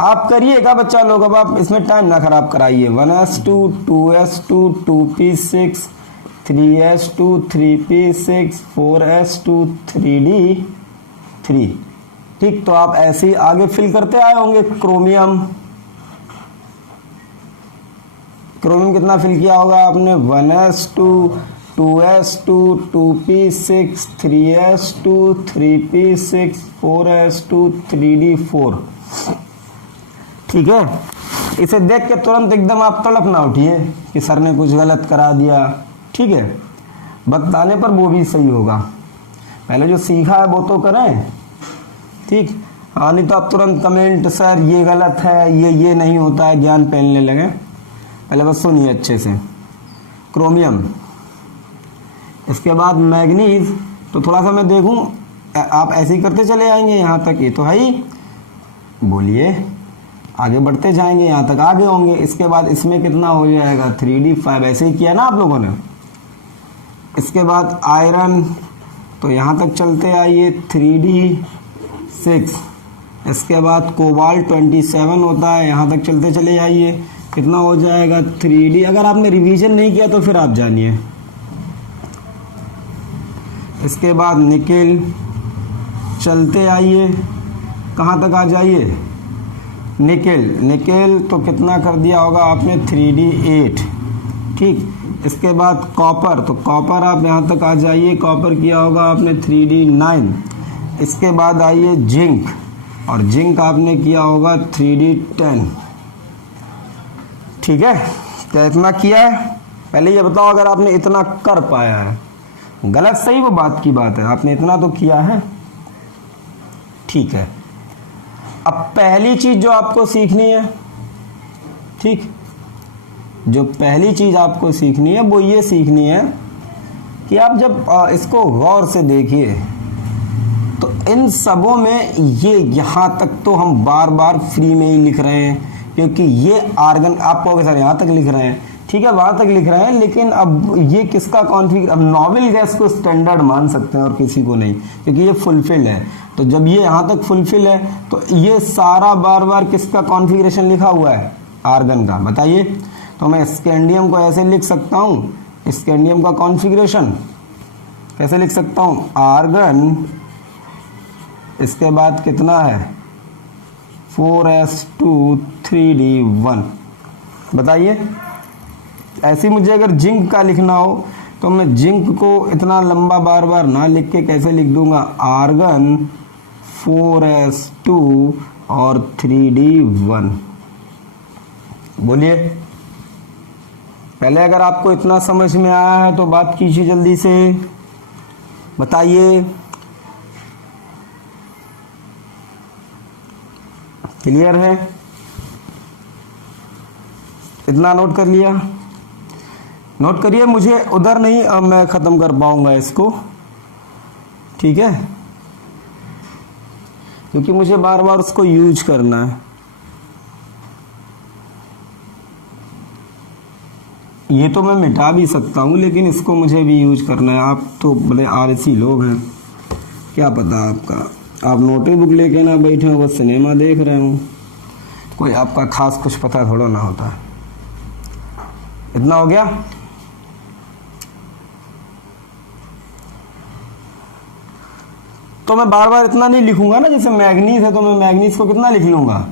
आप करिएगा बच्चा लोग। अब आप इसमें टाइम ना खराब कराइए। 1s 2 2s 2 2p 6 3s 2 3p 6 4s 2 3d 3। ठीक, तो आप ऐसे ही आगे फिल करते आए होंगे। क्रोमियम, क्रोमियम कितना फिल किया होगा आपने, 1s 2 2s 2 2p 6 3s 2 3p 6 4s 2 3d 4। ठीक है, इसे देख के तुरंत एकदम आप तड़प ना उठिए कि सर ने कुछ गलत करा दिया। ठीक है, बताने पर वो भी सही होगा। पहले जो सीखा है वो तो करें, ठीक। हाँ, नहीं तो आप तुरंत कमेंट, सर ये गलत है, ये नहीं होता है, ज्ञान फैलने लगे। पहले बस सुनिए अच्छे से। क्रोमियम, इसके बाद मैग्नीज। तो थोड़ा सा मैं देखूं, आप ऐसे ही करते चले आएंगे यहाँ तक, ये तो है ही। बोलिए, आगे बढ़ते जाएंगे, यहाँ तक आगे होंगे। इसके बाद इसमें कितना हो जाएगा, 3d 5। ऐसे ही किया ना आप लोगों ने। इसके बाद आयरन, तो यहाँ तक चलते आइए, 3d 6। इसके बाद कोबाल्ट 27 होता है, यहाँ तक चलते चले जाइए, कितना हो जाएगा, 3d। अगर आपने रिवीजन नहीं किया तो फिर आप जानिए। इसके बाद निकेल, चलते आइए, कहाँ तक आ जाइए, निकेल। निकेल तो कितना कर दिया होगा आपने, 3d 8। ठीक, इसके बाद कॉपर, तो कॉपर आप यहाँ तक आ जाइए, कॉपर किया होगा आपने 3d 9। इसके बाद आइए जिंक, और जिंक आपने किया होगा 3d 10। ठीक है, क्या इतना किया है? पहले ये बताओ अगर आपने इतना कर पाया है। गलत सही वो बात की बात है, आपने इतना तो किया है। ठीक है, अब पहली चीज जो आपको सीखनी है, ठीक, जो पहली चीज आपको सीखनी है वो ये सीखनी है कि आप जब इसको गौर से देखिए तो इन सबों में ये यहाँ तक तो हम बार बार फ्री में ही लिख रहे हैं, क्योंकि ये आर्गन, आप कहोगे सर यहाँ तक लिख रहे हैं, ठीक है वहां तक लिख रहे हैं, लेकिन अब ये किसका कॉन्फ़िगर, अब नोबेल गैस को स्टैंडर्ड मान सकते हैं और किसी को नहीं, क्योंकि ये फुलफिल है। तो जब ये यहाँ तक फुलफिल है तो ये सारा बार बार किसका कॉन्फ़िगरेशन लिखा हुआ है, आर्गन का। बताइए, तो मैं स्कैंडियम को ऐसे लिख सकता हूँ, स्कैंडियम का कॉन्फ़िगरेशन कैसे लिख सकता हूँ, आर्गन, इसके बाद कितना है, 4s2 3d1। बताइए, ऐसे मुझे अगर जिंक का लिखना हो तो मैं जिंक को इतना लंबा बार बार ना लिख के कैसे लिख दूंगा, आर्गन 4s2 और 3d1। बोलिए, पहले अगर आपको इतना समझ में आया है तो बात कीजिए जल्दी से, बताइए। क्लियर है? इतना नोट कर लिया? नोट करिए, मुझे उधर नहीं, अब मैं खत्म कर पाऊंगा इसको, ठीक है, क्योंकि मुझे बार बार उसको यूज करना है। ये तो मैं मिटा भी सकता हूँ, लेकिन इसको मुझे भी यूज करना है। आप तो बड़े आलसी लोग हैं, क्या पता आपका, आप नोटे बुक लेके ना बैठे हो, बस सिनेमा देख रहे हो, कोई आपका खास कुछ पता थोड़ा ना होता है। इतना हो गया? तो मैं बार बार इतना नहीं लिखूंगा ना, जैसे मैग्नीज है तो मैं मैग्नीज को कितना लिख लूंगा,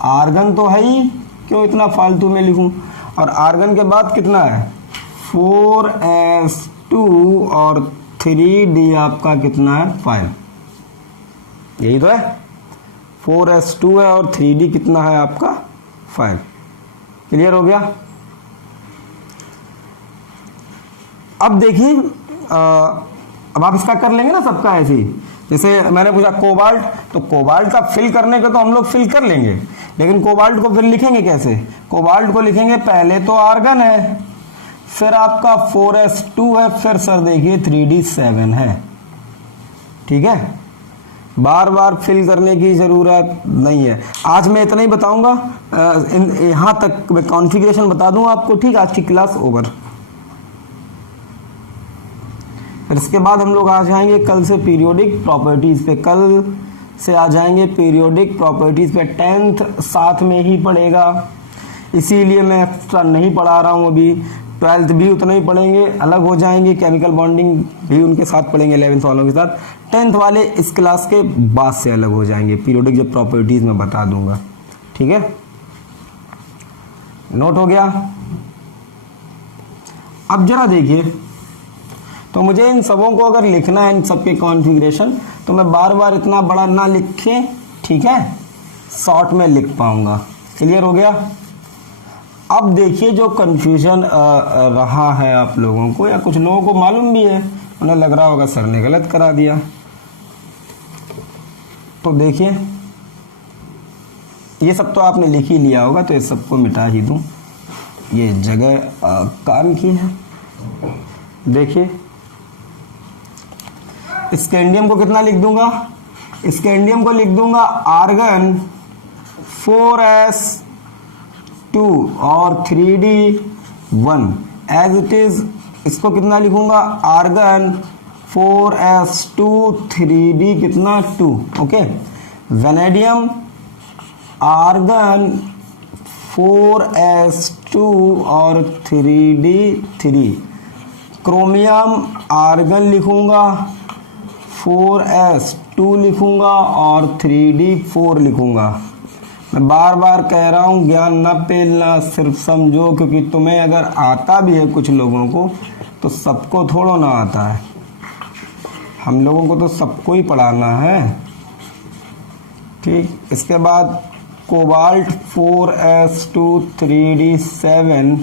आर्गन तो है ही, क्यों इतना फालतू में लिखूं। और आर्गन के बाद कितना है, 4s2 और 3d आपका कितना है, 5, यही तो है, 4s2 है और 3d कितना है आपका, 5। क्लियर हो गया? अब देखिए, अब आप इसका कर लेंगे ना सबका ऐसे ही, जैसे मैंने पूछा कोबाल्ट, तो कोबाल्ट का फिल करने का तो हम लोग फिल कर लेंगे, लेकिन कोबाल्ट को फिर लिखेंगे कैसे, कोबाल्ट को लिखेंगे, पहले तो आर्गन है, फिर आपका 4s2 है, फिर सर देखिए 3d7 है, ठीक है, बार बार फिल करने की जरूरत नहीं है। आज मैं इतना ही बताऊंगा, यहां तक मैं कॉन्फ़िगरेशन बता दूं आपको, ठीक, आज की क्लास ओवर। फिर इसके बाद हम लोग आ जाएंगे कल से पीरियोडिक प्रॉपर्टीज पे, कल से आ जाएंगे पीरियोडिक प्रॉपर्टीज पे, 10th साथ में ही पढ़ेगा, इसीलिए मैं एक्स्ट्रा नहीं पढ़ा रहा हूँ अभी। 12th भी उतना ही पढ़ेंगे, अलग हो जाएंगे, केमिकल बॉन्डिंग भी उनके साथ पढ़ेंगे 11th वालों के साथ। 10th वाले इस क्लास के बाद से अलग हो जाएंगे, पीरियोडिक जब प्रॉपर्टीज मैं बता दूंगा, ठीक है, नोट हो गया? अब जरा देखिए, तो मुझे इन सबों को अगर लिखना है, इन सबके कॉन्फ़िगरेशन, तो मैं बार बार इतना बड़ा ना लिखे, ठीक है, शॉर्ट में लिख पाऊंगा। क्लियर हो गया? अब देखिए, जो कंफ्यूजन रहा है आप लोगों को, या कुछ लोगों को मालूम भी है, उन्हें लग रहा होगा सर ने गलत करा दिया, तो देखिए, ये सब तो आपने लिख ही लिया होगा, तो इस सबको मिटा ही दूं, ये जगह काम की है। देखिए, स्कैंडियम को कितना लिख दूंगा, स्कैंडियम को लिख दूंगा आर्गन 4s2 और 3d1 एज इट इज। इसको कितना लिखूंगा, आर्गन 4s2 3d कितना 2, ओके। वेनेडियम आर्गन 4s2 और 3d3। क्रोमियम आर्गन लिखूंगा 4s2 लिखूंगा और 3d4 लिखूंगा। मैं बार बार कह रहा हूं, ज्ञान न पेलना, सिर्फ समझो, क्योंकि तुम्हें अगर आता भी है कुछ लोगों को, तो सबको थोड़ा ना आता है, हम लोगों को तो सबको ही पढ़ाना है, ठीक। इसके बाद cobalt 4s2 3d7,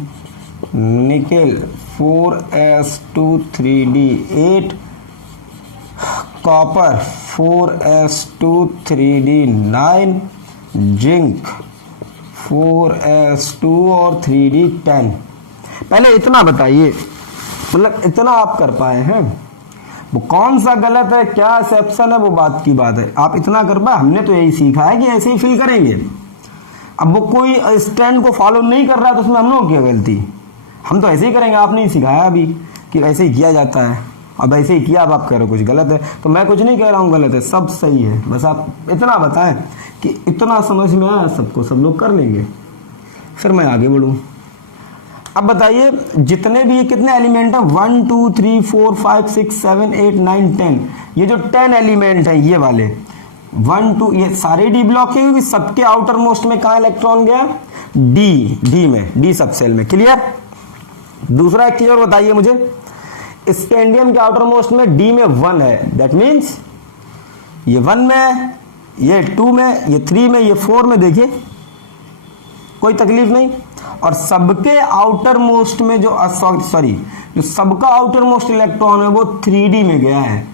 nickel 4s2 3d8, copper 4s2 3d9, zinc 4s2 और 3d10। पहले इतना बताइए, मतलब इतना आप कर पाए हैं, वो कौन सा गलत है, क्या एक्सेप्शन है, वो बात की बात है, आप इतना कर पाए। हमने तो यही सीखा है कि ऐसे ही फिल करेंगे। अब वो कोई स्टैंड को फॉलो नहीं कर रहा है, तो उसमें हम लोगों की गलती, हम तो ऐसे ही करेंगे। आपने ही सिखाया अभी कि ऐसे ही किया जाता है, अब ऐसे ही किया, अब आप कह रहे हो कुछ गलत है, तो मैं कुछ नहीं कह रहा हूँ गलत है, सब सही है, बस आप इतना बताएं कि इतना समझ में आया सबको, सब लोग कर लेंगे, फिर मैं आगे बढ़ूँ। अब बताइए, जितने भी ये कितने एलिमेंट हैं, 1 2 3 4 5 6 7 8 9 10, ये जो 10 एलिमेंट हैं ये वाले 1 2, ये सारे डी ब्लॉक के, क्योंकि सबके आउटर मोस्ट में कहाँ इलेक्ट्रॉन गया, डी में, डी सब सेल में। क्लियर? दूसरा एक चीज और बताइए मुझे, स्कैंडियम के आउटर मोस्ट में डी में 1 है, दैट मीन्स ये 1 में, ये 2 में, ये 3 में, ये 4 में। देखिए कोई तकलीफ नहीं। और सबके आउटर मोस्ट में जो जो सबका आउटर मोस्ट इलेक्ट्रॉन है वो 3D में गया है,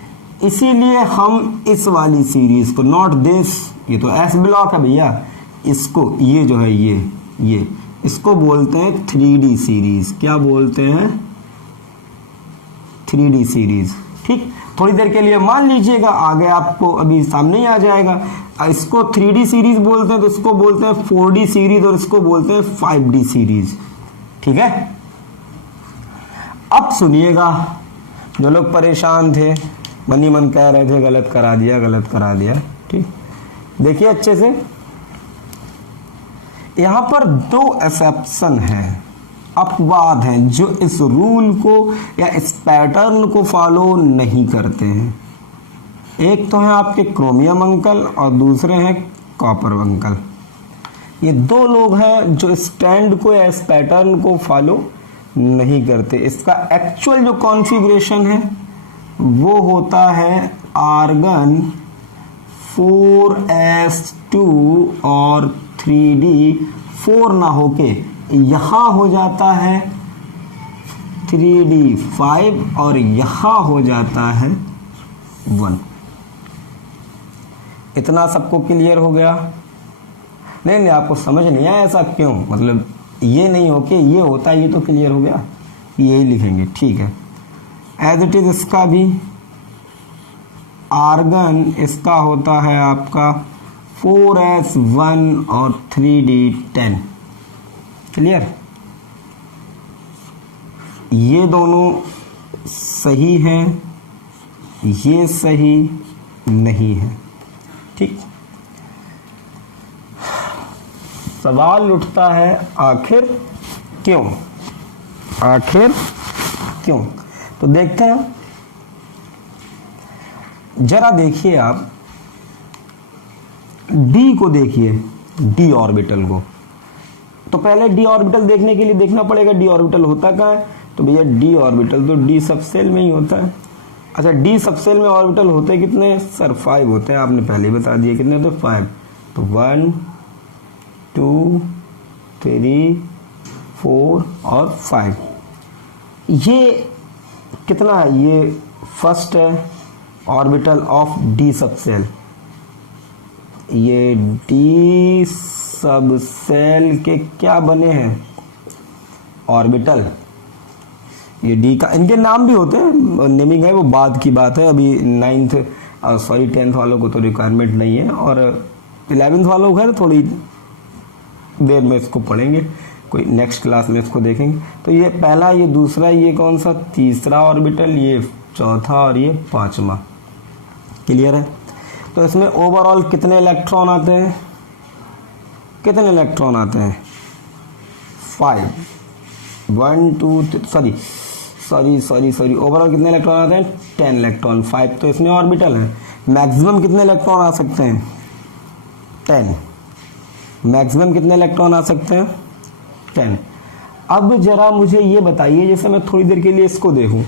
इसीलिए हम इस वाली सीरीज को, नॉट दिस, ये तो एस ब्लॉक है भैया, इसको, ये जो है ये इसको बोलते हैं 3D सीरीज। क्या बोलते हैं? 3D series. ठीक, थोड़ी देर के लिए मान लीजिएगा, आगे आपको अभी सामने ही आ जाएगा। इसको 3D सीरीज बोलते हैं, तो इसको बोलते हैं 4D सीरीज, और इसको बोलते हैं 5D सीरीज। ठीक है, अब सुनिएगा, जो लोग परेशान थे, मन ही मन कह रहे थे गलत करा दिया। ठीक, देखिए अच्छे से, यहां पर 2 एक्सेप्शन है, अपवाद हैं, जो इस रूल को या इस पैटर्न को फॉलो नहीं करते हैं। एक तो है आपके क्रोमियम अंकल और दूसरे हैं कॉपर अंकल। ये 2 लोग हैं जो इस ट्रेंड को या इस पैटर्न को फॉलो नहीं करते। इसका एक्चुअल जो कॉन्फ़िगरेशन है वो होता है आर्गन 4s2 और 3d, 4 ना होके यहां हो जाता है 3d5 और यहां हो जाता है 1। इतना सबको क्लियर हो गया? नहीं, आपको समझ नहीं आया ऐसा क्यों? मतलब ये नहीं हो के ये होता है, ये तो क्लियर हो गया, यही लिखेंगे। ठीक है, एज इट इज इसका भी आर्गन इसका होता है आपका 4s1 और 3d10। क्लियर? ये दोनों सही हैं, ये सही नहीं है। ठीक, सवाल उठता है आखिर क्यों? तो देखते हैं, जरा देखिए आप डी को, देखिए डी ऑर्बिटल को। तो पहले डी ऑर्बिटल देखने के लिए देखना पड़ेगा डी ऑर्बिटल होता कहाँ है। तो भैया डी ऑर्बिटल तो डी सबसेल में ही होता है। अच्छा, डी सबसेल में ऑर्बिटल होते कितने सर? 5 होते हैं, आपने पहले ही बता दिया। कितने होते? 5। तो 1 2 3 4 और 5। ये कितना है? ये फर्स्ट है ऑर्बिटल ऑफ डी सबसेल। ये डी सबसेल के क्या बने हैं? ऑर्बिटल। ये डी का, इनके नाम भी होते हैं, नेमिंग है वो बाद की बात है। अभी 10th वालों को तो रिक्वायरमेंट नहीं है, और 11th वालों को है, थोड़ी देर में इसको पढ़ेंगे, कोई नेक्स्ट क्लास में इसको देखेंगे। तो ये पहला, ये दूसरा, ये कौन सा? तीसरा ऑर्बिटल, ये चौथा और ये 5वां। क्लियर है? तो इसमें ओवरऑल कितने इलेक्ट्रॉन आते हैं? 5 1 2 सॉरी ओवरऑल कितने इलेक्ट्रॉन आते हैं? 10 इलेक्ट्रॉन। 5 तो इसमें ऑर्बिटल है। मैक्सिमम कितने इलेक्ट्रॉन आ सकते हैं? 10। मैक्सिमम कितने इलेक्ट्रॉन आ सकते हैं? 10। अब जरा मुझे ये बताइए, जैसे मैं थोड़ी देर के लिए इसको देखूं,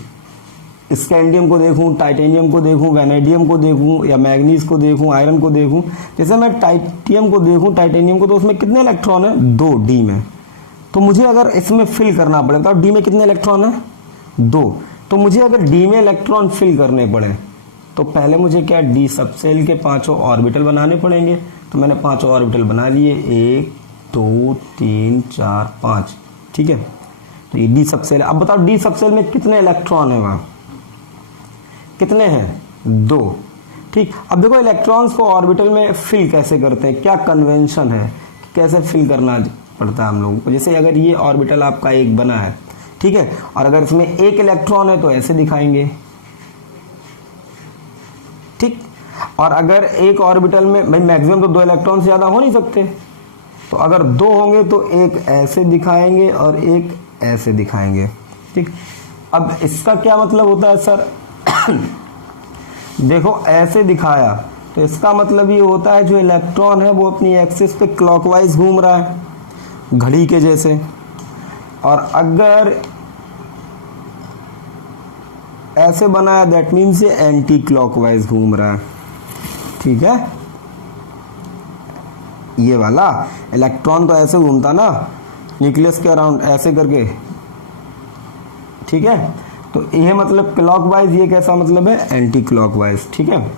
स्कैंडियम को देखूं, टाइटेनियम को देखूं, वैनेडियम को देखूं, या मैग्नीज को देखूं, आयरन को देखूं। जैसे मैं टाइटेनियम को, तो उसमें कितने इलेक्ट्रॉन है? 2 डी में। तो मुझे अगर इसमें फिल करना पड़े, तो डी में कितने इलेक्ट्रॉन है? 2। तो मुझे अगर डी में इलेक्ट्रॉन फिल करने पड़े, तो पहले मुझे क्या, डी सबसेल के 5 ऑर्बिटल बनाने पड़ेंगे। तो मैंने 5 ऑर्बिटल बना लिए, 1 2 3 4 5। ठीक है, तो ये डी सबसेल। अब बताओ डी सबसेल में कितने इलेक्ट्रॉन है? वहां कितने हैं? 2। ठीक, अब देखो इलेक्ट्रॉन्स को ऑर्बिटल में फिल कैसे करते हैं, क्या कन्वेंशन है, कैसे फिल करना पड़ता है हम लोगों को। जैसे अगर ये ऑर्बिटल आपका एक बना है, ठीक है, और अगर इसमें 1 इलेक्ट्रॉन है तो ऐसे दिखाएंगे। ठीक, और अगर एक ऑर्बिटल में भाई मैक्सिमम तो 2 इलेक्ट्रॉन से ज्यादा हो नहीं सकते, तो अगर 2 होंगे तो एक ऐसे दिखाएंगे और एक ऐसे दिखाएंगे। ठीक, अब इसका क्या मतलब होता है सर? देखो ऐसे दिखाया तो इसका मतलब ये होता है जो इलेक्ट्रॉन है वो अपनी एक्सिस पे क्लॉकवाइज घूम रहा है, घड़ी के जैसे। और अगर ऐसे बनाया दैट मीन्स ये एंटी क्लॉकवाइज घूम रहा है। ठीक है, ये वाला इलेक्ट्रॉन तो ऐसे घूमता ना न्यूक्लियस के अराउंड ऐसे करके, ठीक है। तो ये मतलब क्लॉकवाइज, ये कैसा मतलब है, एंटी क्लॉकवाइज, ठीक है।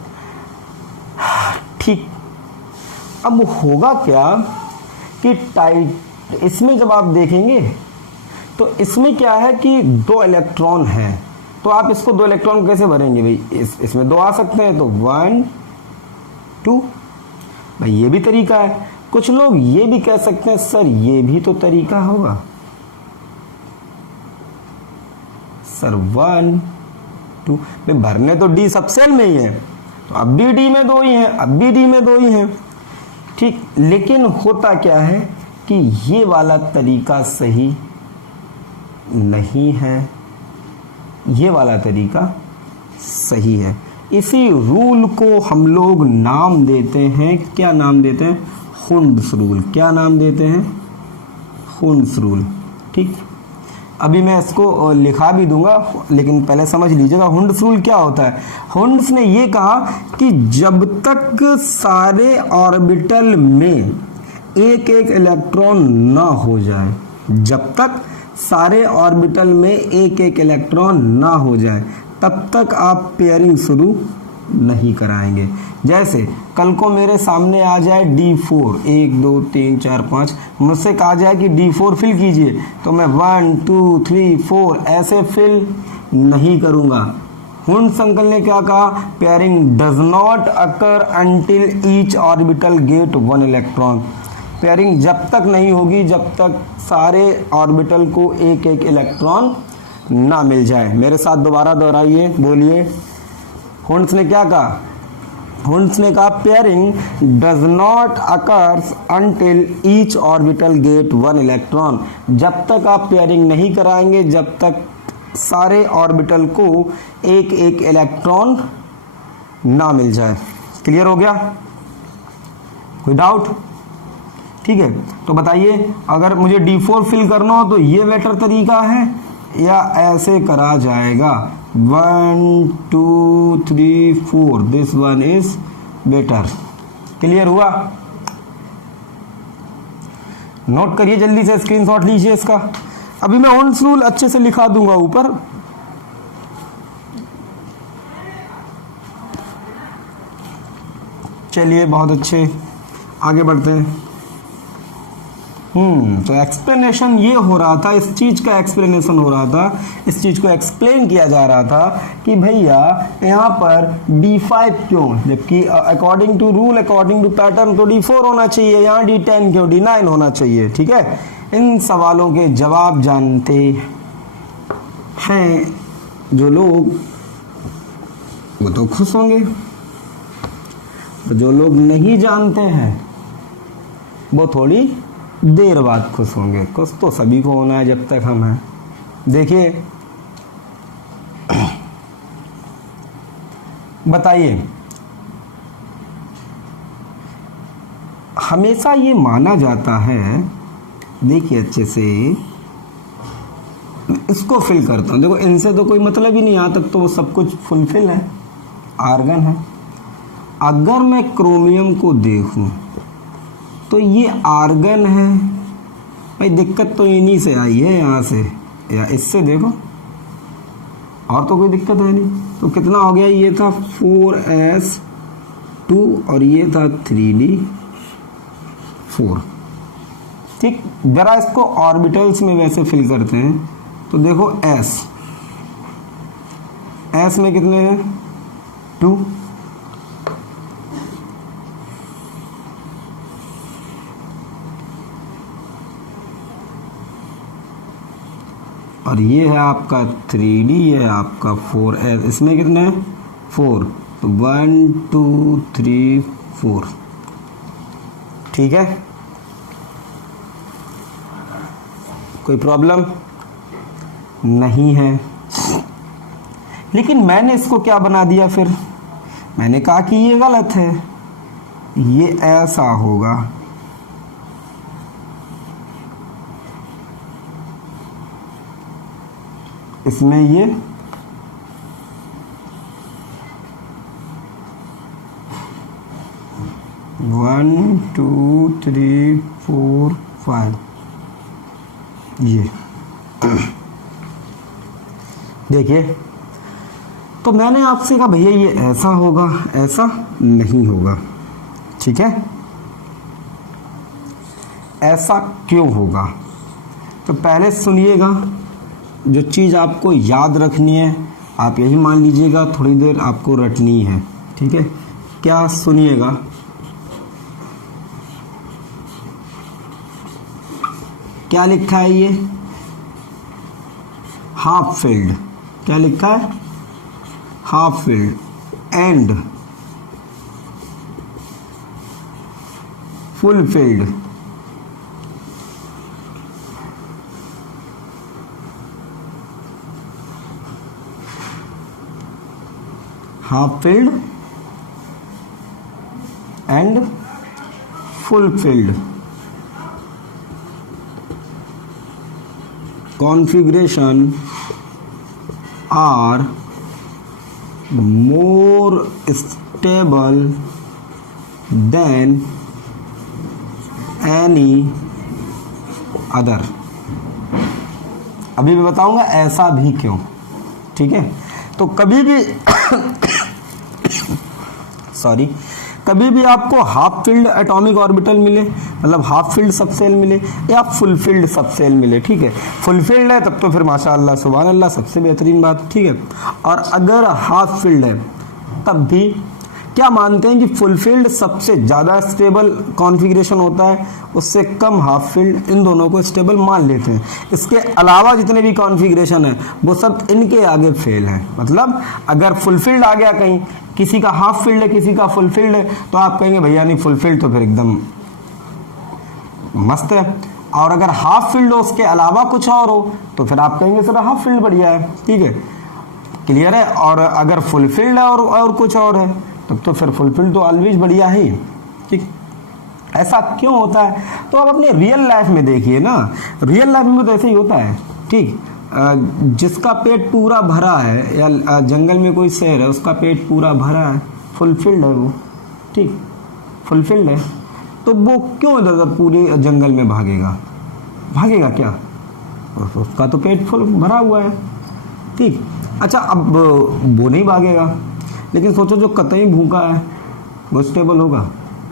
ठीक, अब होगा क्या कि टाइट, इसमें जब आप देखेंगे तो इसमें क्या है कि 2 इलेक्ट्रॉन हैं, तो आप इसको 2 इलेक्ट्रॉन कैसे भरेंगे भाई, इसमें 2 आ सकते हैं, तो 1 2, भाई ये भी तरीका है। कुछ लोग ये भी कह सकते हैं सर ये भी तो तरीका होगा, सर 1 2, भाई भरने तो डी सब सेल में ही है, तो अब भी डी में 2 ही हैं, अब भी डी में 2 ही हैं, ठीक। लेकिन होता क्या है कि ये वाला तरीका सही नहीं है, ये वाला तरीका सही है। इसी रूल को हम लोग नाम देते हैं, क्या नाम देते हैं, हुंड्स रूल। क्या नाम देते हैं, हुंड्स रूल, ठीक। अभी मैं इसको लिखा भी दूंगा, लेकिन पहले समझ लीजिएगा हुंड्स रूल क्या होता है। हुंड्स ने ये कहा कि जब तक सारे ऑर्बिटल में एक एक इलेक्ट्रॉन ना हो जाए, जब तक सारे ऑर्बिटल में एक एक इलेक्ट्रॉन ना हो जाए, तब तक आप पेयरिंग शुरू नहीं कराएंगे। जैसे कल को मेरे सामने आ जाए D4, 1 2 3 4 5, मुझसे कहा जाए कि D4 फिल कीजिए, तो मैं 1 2 3 4 ऐसे फिल नहीं करूंगा। हुंड्स अंकल ने क्या कहा, pairing does not occur until each orbital get 1 electron. Pairing जब तक नहीं होगी जब तक सारे ऑर्बिटल को एक एक इलेक्ट्रॉन ना मिल जाए। मेरे साथ दोबारा दोहराइए, बोलिए। हुंड्स ने क्या कहा, हुंड्स ने कहा pairing does not occurs until each orbital get 1 electron. जब तक आप पेयरिंग नहीं कराएंगे जब तक सारे ऑर्बिटल को एक एक इलेक्ट्रॉन ना मिल जाए। क्लियर हो गया, कोई डाउट, ठीक है। तो बताइए अगर मुझे D4 फिल करना हो तो ये बेटर तरीका है या ऐसे करा जाएगा, 1 2 3 4, this one is better. Clear हुआ, नोट करिए जल्दी से, स्क्रीनशॉट लीजिए इसका। अभी मैं हुंड्स रूल अच्छे से लिखा दूंगा ऊपर। चलिए बहुत अच्छे, आगे बढ़ते हैं। तो एक्सप्लेनेशन ये हो रहा था, इस चीज का एक्सप्लेनेशन हो रहा था, इस चीज को एक्सप्लेन किया जा रहा था कि भैया यहाँ पर D5 क्यों, जबकि according to rule, according to pattern तो D4 होना चाहिए, यहाँ D10 क्यों, D9 होना चाहिए, ठीक है। इन सवालों के जवाब जानते हैं जो लोग वो तो खुश होंगे, तो जो लोग नहीं जानते हैं वो थोड़ी देर बाद खुश होंगे। खुश तो सभी को होना है जब तक हम हैं। देखिए बताइए, हमेशा ये माना जाता है, देखिए अच्छे से इसको फिल करता हूं, देखो इनसे तो कोई मतलब ही नहीं, यहां तक तो वो सब कुछ फुलफिल है, आर्गन है। अगर मैं क्रोमियम को देखूं तो ये आर्गन है भाई, दिक्कत तो इन्हीं से आई है, यहाँ से या इससे, देखो और तो कोई दिक्कत है नहीं। तो कितना हो गया, ये था 4s2 और ये था 3d4, ठीक। जरा इसको ऑर्बिटल्स में वैसे फिल करते हैं, तो देखो s में कितने हैं, 2, और ये है आपका 3d, ये है आपका 4s, इसमें कितने हैं 4, तो 1 2 3 4, ठीक है। कोई प्रॉब्लम नहीं है। लेकिन मैंने इसको क्या बना दिया, फिर मैंने कहा कि ये गलत है, ये ऐसा होगा, इसमें ये 1 2 3 4 5 ये देखिए, तो मैंने आपसे कहा भैया ये ऐसा होगा, ऐसा नहीं होगा, ठीक है। ऐसा क्यों होगा? तो पहले सुनिएगा, जो चीज़ आपको याद रखनी है आप यही मान लीजिएगा, थोड़ी देर आपको रटनी है, ठीक है। क्या? सुनिएगा, क्या लिखा है ये? Half filled. क्या लिखा है? Half filled and full field. Half filled and full field configuration are more stable than any other। अभी मैं बताऊंगा ऐसा भी क्यों, ठीक है। तो कभी भी सॉरी, कभी भी आपको हाफ फील्ड एटॉमिक ऑर्बिटल मिले, मतलब हाफ फील्ड सबसेल मिले, या फुल फील्ड सबसेल मिले, ठीक है। फुल फील्ड है तब तो फिर माशाअल्लाह सुभान अल्लाह सबसे बेहतरीन बात, ठीक है। और अगर हाफ फील्ड है तब भी क्या मानते हैं कि फुल फील्ड सबसे ज़्यादा स्टेबल कॉन्फ़िगरेशन होता है, उससे कम हाफ फील्ड, इन दोनों को स्टेबल मान लेते हैं। इसके अलावा जितने भी कॉन्फ़िगरेशन है वो सब इनके आगे फेल हैं। मतलब अगर फुल फील्ड आ गया कहीं, किसी का हाफ फील्ड है किसी का फुल फील्ड है, तो आप कहेंगे भैया नहीं फुल फील्ड तो फिर एकदम मस्त है। और अगर हाफ फील्ड हो उसके अलावा कुछ और हो तो फिर आप कहेंगे सर हाफ फील्ड बढ़िया है, ठीक है, क्लियर है। और अगर फुल फील्ड है और कुछ और है तब तो फिर फुल फील्ड तो ऑलवेज बढ़िया ही, ठीक। ऐसा क्यों होता है? तो आप अपने रियल लाइफ में देखिए ना, रियल लाइफ में तो ऐसे ही होता है, ठीक। जिसका पेट पूरा भरा है, या जंगल में कोई शेर है उसका पेट पूरा भरा है, फुलफिल्ड है वो, ठीक, फुलफिल्ड है, तो वो क्यों इधर पूरी जंगल में भागेगा? भागेगा क्या? उसका तो पेट फुल भरा हुआ है, ठीक। अच्छा, अब वो नहीं भागेगा, लेकिन सोचो जो कतई भूखा है वो स्टेबल होगा,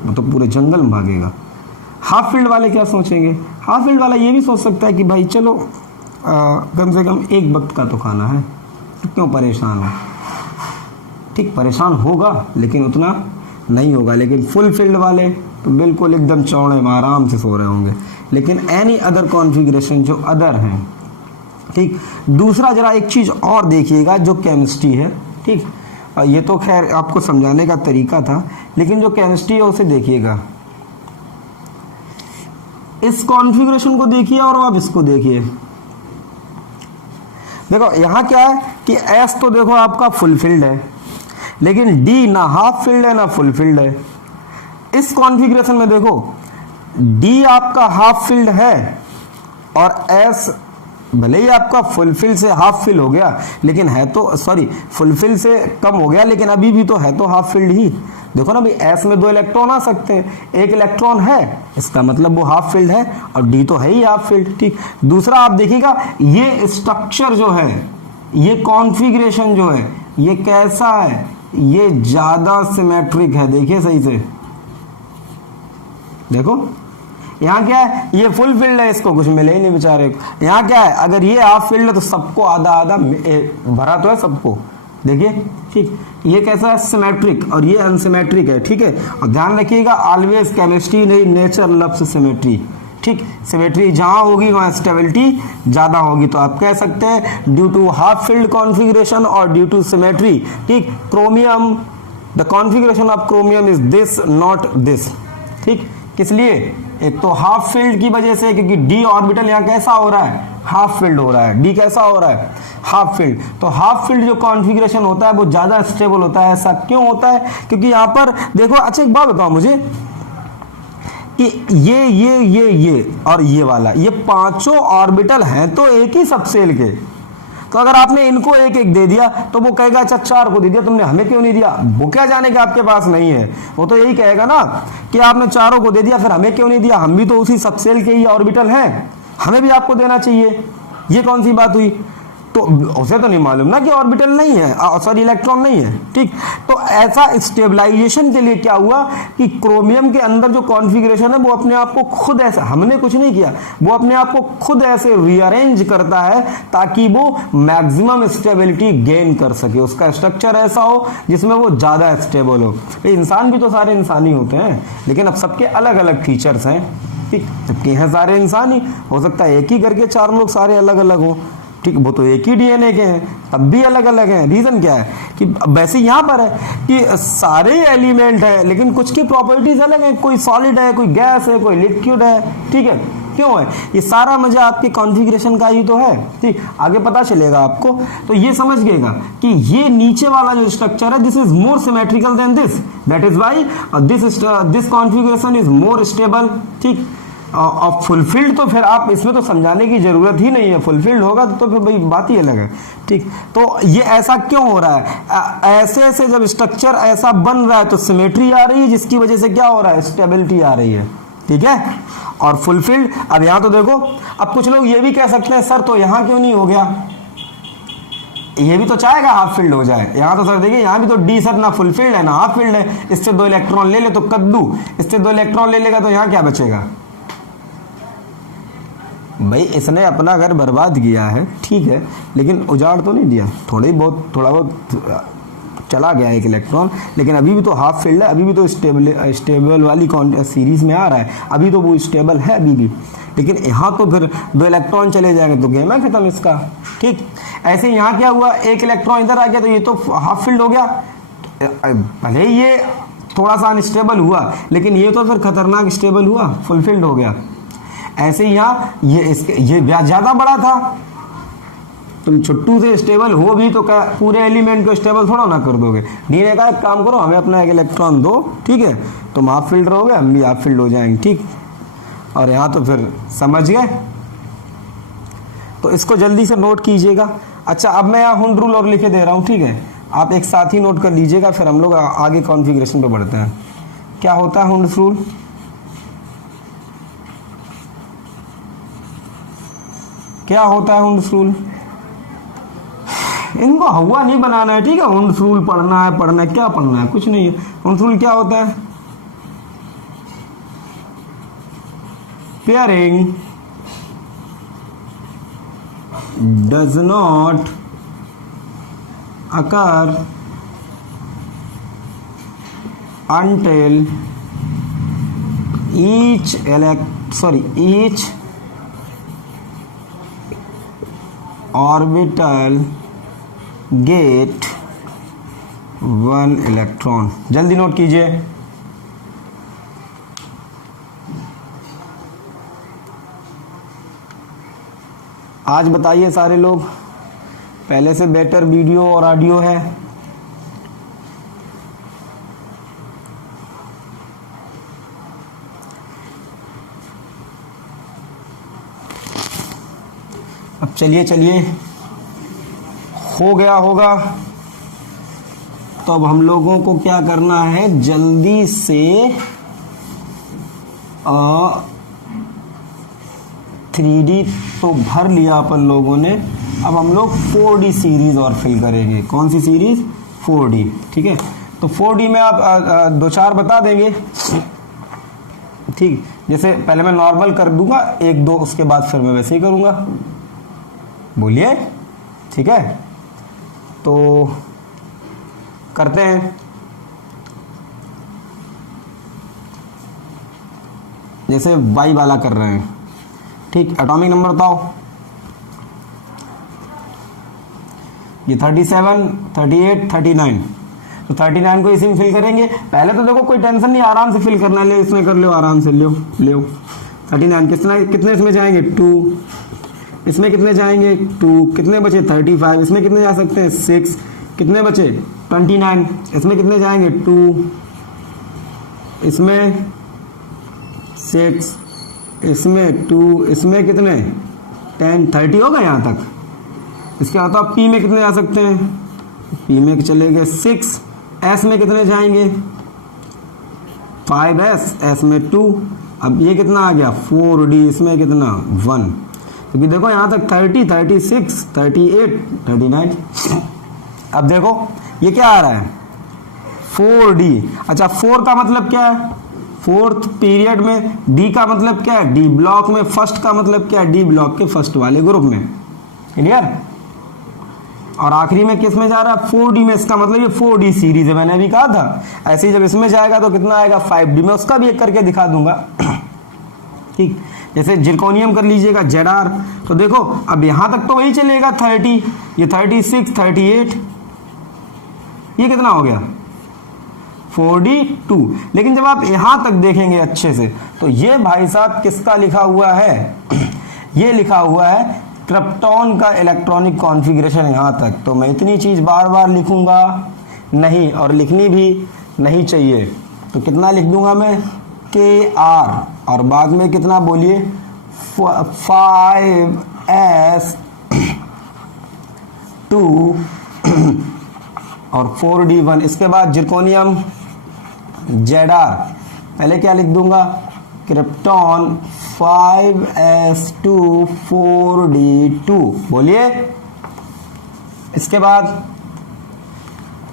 वो तो पूरे जंगल में भागेगा। हाफ फील्ड वाले क्या सोचेंगे? हाफ फील्ड वाला ये भी सोच सकता है कि भाई चलो कम से कम एक वक्त का तो खाना है, तो क्यों परेशान हो, ठीक, परेशान होगा लेकिन उतना नहीं होगा। लेकिन फुल फील्ड वाले तो बिल्कुल एकदम चौड़े में आराम से सो रहे होंगे। लेकिन एनी अदर कॉन्फ़िगरेशन जो अदर हैं, ठीक। दूसरा जरा एक चीज़ और देखिएगा जो केमिस्ट्री है, ठीक, ये तो खैर आपको समझाने का तरीका था, लेकिन जो केमिस्ट्री है उसे देखिएगा। इस कॉन्फ़िगरेशन को देखिए और आप इसको देखिए। देखो यहाँ क्या है कि एस तो देखो आपका फुल फील्ड है, लेकिन डी ना हाफ फील्ड है ना फुल फील्ड है। इस कॉन्फ़िगरेशन में देखो डी आपका हाफ फील्ड है और एस भले ही आपका फुलफिल से हाफ फिल हो गया, लेकिन है तो सॉरी फुलफिल से कम हो गया, लेकिन अभी भी तो है तो हाफ फील्ड ही। देखो ना भाई, एस में 2 इलेक्ट्रॉन आ सकते हैं, एक इलेक्ट्रॉन है इसका मतलब वो हाफ फील्ड है, और डी तो है ही हाफ फील्ड, ठीक। दूसरा आप देखिएगा ये स्ट्रक्चर जो है, ये कॉन्फ़िगरेशन जो है, ये कैसा है, ये ज्यादा सिमेट्रिक है। देखिए सही से, देखो यहाँ क्या है, ये फुल फील्ड है, इसको कुछ मिले ही नहीं बेचारे को। यहाँ क्या है, अगर ये हाफ फील्ड है तो सबको आधा आधा भरा तो है सबको, देखिए, ठीक। ये कैसा है, सिमेट्रिक, और ये अनसिमेट्रिक है, ठीक है। और ध्यान रखिएगा ऑलवेज केमिस्ट्री नहीं, नेचर लव्स सिमेट्री, ठीक। सिमेट्री जहां होगी वहां स्टेबिलिटी ज्यादा होगी। तो आप कह सकते हैं due to half filled configuration और ड्यू टू सिमेट्री, ठीक। Chromium, the configuration of chromium is this not this, ठीक। किस लिए? एक तो हाफ फील्ड की वजह से, क्योंकि डी ऑर्बिटल यहाँ कैसा हो रहा है, हाफ फील्ड हो रहा है, डी कैसा हो रहा है, हाफ फील्ड। तो हाफ फील्ड जो कॉन्फ़िगरेशन होता है वो ज्यादा स्टेबल होता है। ऐसा क्यों होता है? क्योंकि यहाँ पर देखो, अच्छा एक बात बताओ मुझे कि ये और ये वाला, ये पांचों ऑर्बिटल हैं तो एक ही सबसेल के, तो अगर आपने इनको एक एक दे दिया तो वो कहेगा अच्छा 4 को दे दिया तुमने, हमें क्यों नहीं दिया? वो क्या जाने कि आपके पास नहीं है, वो तो यही कहेगा ना कि आपने 4 को दे दिया फिर हमें क्यों नहीं दिया, हम भी तो उसी सबसेल के ही ऑर्बिटल हैं, हमें भी आपको देना चाहिए। ये कौन सी बात हुई? तो उसे तो नहीं मालूम ना कि ऑर्बिटल नहीं है, सॉरी इलेक्ट्रॉन नहीं है, ठीक। तो ऐसा स्टेबलाइजेशन के लिए क्या हुआ कि क्रोमियम के अंदर जो कॉन्फ़िगरेशन है वो अपने आप को खुद ऐसे, हमने कुछ नहीं किया, वो अपने आप को खुद ऐसे रीअरेंज करता है ताकि वो मैक्सिमम स्टेबिलिटी गेन कर सके, उसका स्ट्रक्चर ऐसा हो जिसमें वो ज़्यादा स्टेबल हो। इंसान भी तो सारे इंसान ही होते हैं, लेकिन अब सबके अलग अलग फीचर्स हैं, ठीक। जबकि हैं सारे इंसान ही, हो सकता है एक ही करके 4 लोग सारे अलग अलग हो, ठीक। वो तो एक ही डीएनए के हैं तब भी अलग अलग हैं। रीजन क्या है कि वैसे यहाँ पर है कि सारे एलिमेंट है लेकिन कुछ की प्रॉपर्टीज अलग है, कोई सॉलिड है, कोई गैस है, कोई लिक्विड है, ठीक है। क्यों है? ये सारा मजा आपके कॉन्फ़िगरेशन का ही तो है, ठीक। आगे पता चलेगा आपको। तो ये समझ गएगा कि ये नीचे वाला जो स्ट्रक्चर है this is more symmetrical than this, that is why this configuration is more stable, ठीक। और फुलफिल्ड तो फिर आप इसमें तो समझाने की जरूरत ही नहीं है, फुलफिल्ड होगा तो फिर भाई बात ही अलग है, ठीक। तो ये ऐसा क्यों हो रहा है? ऐसे ऐसे जब स्ट्रक्चर ऐसा बन रहा है तो सिमेट्री आ रही है, जिसकी वजह से क्या हो रहा है? स्टेबिलिटी आ रही है, ठीक है। और फुलफिल्ड, अब यहां तो देखो, अब कुछ लोग ये भी कह सकते हैं सर तो यहां क्यों नहीं हो गया, ये भी तो चाहेगा हाफ फील्ड हो जाए। यहां तो सर देखिए यहाँ भी तो डी सर ना फुलफिल्ड है ना हाफ फील्ड है, इससे 2 इलेक्ट्रॉन ले ले तो कद्दू, इससे 2 इलेक्ट्रॉन ले लेगा तो यहाँ क्या बचेगा? भाई इसने अपना घर बर्बाद किया है, ठीक है, लेकिन उजाड़ तो नहीं दिया, थोड़ा बहुत चला गया एक इलेक्ट्रॉन, लेकिन अभी भी तो हाफ फील्ड है, अभी भी तो स्टेबल वाली सीरीज में आ रहा है, अभी तो वो स्टेबल है अभी भी। लेकिन यहाँ तो फिर 2 इलेक्ट्रॉन चले जाएंगे तो गेम है खत्म इसका, ठीक। ऐसे यहाँ क्या हुआ, 1 इलेक्ट्रॉन इधर आ गया तो ये तो हाफ फील्ड हो गया, भले ही ये थोड़ा सा अनस्टेबल हुआ लेकिन ये तो फिर खतरनाक स्टेबल हुआ, फुलफिल्ड हो गया। ऐसे यहाँ ये ज्यादा बड़ा था, तुम छुट्टू से स्टेबल हो भी तो क्या पूरे एलिमेंट को स्टेबल थोड़ा ना कर दोगे। डीएनए का एक काम करो, हमें अपना 1 इलेक्ट्रॉन दो, ठीक है, तुम हाफ फील्ड रहोगे, हम भी हाफ फील्ड हो जाएंगे, ठीक। और यहाँ तो फिर समझ गए, तो इसको जल्दी से नोट कीजिएगा। अच्छा अब मैं यहाँ हुंड रूल और लिखे दे रहा हूँ, ठीक है, आप एक साथ ही नोट कर लीजिएगा, फिर हम लोग आगे कॉन्फ़िगरेशन पे बढ़ते हैं। क्या होता है हुंड रूल? क्या होता है हुंड रूल? इनको हवा नहीं बनाना है, ठीक है। हुंड रूल पढ़ना है, क्या पढ़ना है? कुछ नहीं है। हुंड रूल क्या होता है? Pairing does not occur until each orbital get 1 electron. जल्दी नोट कीजिए। आज बताइए सारे लोग, पहले से बेटर वीडियो और ऑडियो है? अब चलिए हो गया होगा, तो अब हम लोगों को क्या करना है, जल्दी से 3D तो भर लिया अपन लोगों ने, अब हम लोग 4D सीरीज और फिल करेंगे। कौन सी सीरीज? 4D, ठीक है। तो 4D में आप 2-4 बता देंगे, ठीक। जैसे पहले मैं नॉर्मल कर दूंगा 1-2, उसके बाद फिर मैं वैसे ही करूंगा, बोलिए, ठीक है। तो करते हैं, जैसे वाई वाला कर रहे हैं, ठीक। एटॉमिक नंबर बताओ। ये 37, 38, 39, तो 39 को इसी में फिल करेंगे। पहले तो देखो कोई टेंशन नहीं, आराम से फिल करना है, ले इसमें कर लो, आराम से लो 39 कितने इसमें जाएंगे 2, इसमें कितने जाएंगे 2, कितने बचे 35, इसमें कितने जा सकते हैं 6, कितने बचे 29, इसमें कितने जाएंगे 2, इसमें 6, इसमें 2, इसमें कितने 10, 30 होगा यहाँ तक, इसके बाद आप पी में कितने जा सकते हैं, पी में चले गए 6, एस में कितने जाएंगे 5s, एस में 2, अब ये कितना आ गया 4d, इसमें कितना 1, क्योंकि देखो यहाँ तक 30, 36, 38, 39। अब देखो ये क्या आ रहा है 4d। अच्छा 4 का मतलब क्या है, फोर्थ पीरियड में, डी का मतलब क्या है डी ब्लॉक में, फर्स्ट का मतलब क्या है डी ब्लॉक के फर्स्ट वाले ग्रुप में, क्लियर। और आखिरी में किस में जा रहा है 4d में, इसका मतलब ये 4d सीरीज है, मैंने अभी कहा था। ऐसे ही जब इसमें जाएगा तो कितना आएगा 5d में, उसका भी एक करके दिखा दूंगा। ठीक, जैसे जिरकोनियम कर लीजिएगा Zr, तो देखो अब यहां तक तो वही चलेगा 30, ये 36, 38, ये कितना हो गया 42। लेकिन जब आप यहां तक देखेंगे अच्छे से तो ये भाई साहब किसका लिखा हुआ है ये लिखा हुआ है क्रिप्टॉन का इलेक्ट्रॉनिक कॉन्फ़िगरेशन यहां तक। तो मैं इतनी चीज बार बार लिखूंगा नहीं, और लिखनी भी नहीं चाहिए। तो कितना लिख दूंगा मैं Kr, और बाद में कितना बोलिए 5s2 और 4d1। इसके बाद जिरकोनियम Zr, पहले क्या लिख दूंगा क्रिप्टॉन 5s2 4d2, बोलिए। इसके बाद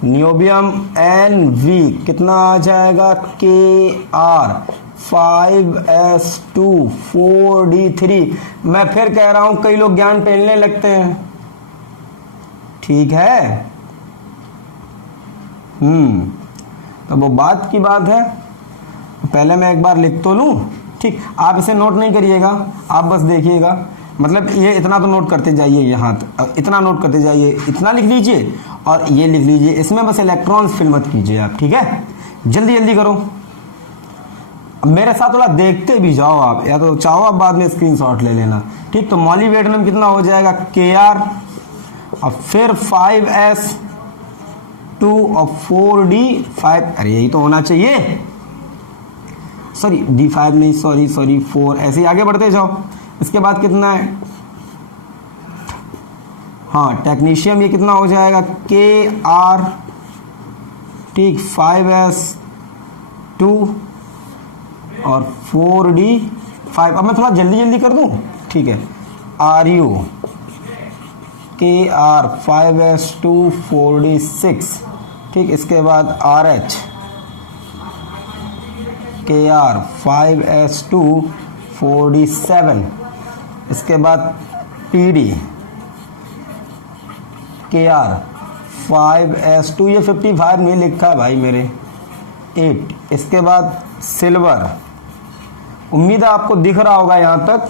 नियोबियम Nv कितना आ जाएगा Kr 5s2 4d3। मैं फिर कह रहा हूं कई लोग ज्ञान टेलने लगते हैं, ठीक है। तो वो बात की बात है, पहले मैं एक बार लिख तो लूं, ठीक। आप इसे नोट नहीं करिएगा, आप बस देखिएगा, मतलब ये इतना तो नोट करते जाइए, यहाँ इतना नोट करते जाइए, इतना लिख लीजिए और ये लिख लीजिए, इसमें बस इलेक्ट्रॉन्स फिल मत कीजिए आप, ठीक है। जल्दी जल्दी करो, मेरे साथ थोड़ा देखते भी जाओ आप, या तो चाहो आप बाद में स्क्रीनशॉट ले लेना, ठीक। तो मॉलिब्डेनम कितना हो जाएगा Kr, और फिर 5s2 और 4d5, अरे यही तो होना चाहिए, सॉरी d5 नहीं, सॉरी 4, ऐसे ही आगे बढ़ते जाओ। इसके बाद कितना है, हाँ टेक्नीशियम, ये कितना हो जाएगा Kr, ठीक 5s2 और 4d5। अब मैं थोड़ा जल्दी जल्दी कर दूं, ठीक है। Ru Kr 5s2 4d6, ठीक। इसके बाद RH Kr 5s2 4d7। इसके बाद PD Kr 5s2, ये 55 नहीं लिखा है भाई मेरे, 8। इसके बाद सिल्वर, उम्मीद है आपको दिख रहा होगा यहां तक,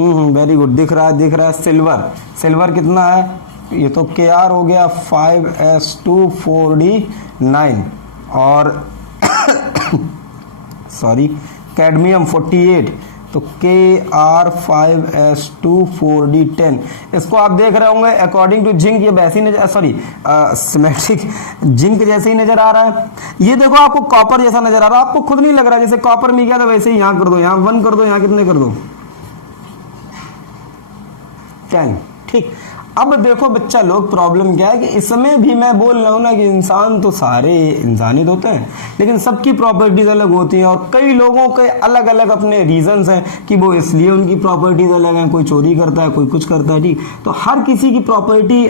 वेरी गुड, दिख रहा है। सिल्वर कितना है, ये तो Kr हो गया 5s2 4d9, और सॉरी कैडमियम 48, तो Kr 5s2 4d10। इसको आप देख रहे होंगे अकॉर्डिंग टू जिंक, ये वैसे ही नजर, सॉरी सिमेट्रिक जिंक जैसे ही नजर आ रहा है। ये देखो आपको कॉपर जैसा नजर आ रहा है, आपको खुद नहीं लग रहा जैसे कॉपर में गया, तो वैसे ही यहां कर दो, यहां 1 कर दो, यहां कितने कर दो 10, ठीक। अब देखो बच्चा लोग, प्रॉब्लम क्या है कि इस समय भी मैं बोल रहा हूँ ना कि इंसान तो सारे इंसानियत होते हैं, लेकिन सबकी प्रॉपर्टीज अलग होती हैं, और कई लोगों के अलग अलग अपने रीजंस हैं कि वो इसलिए उनकी प्रॉपर्टीज अलग हैं, कोई चोरी करता है, कोई कुछ करता है, ठीक। तो हर किसी की प्रॉपर्टी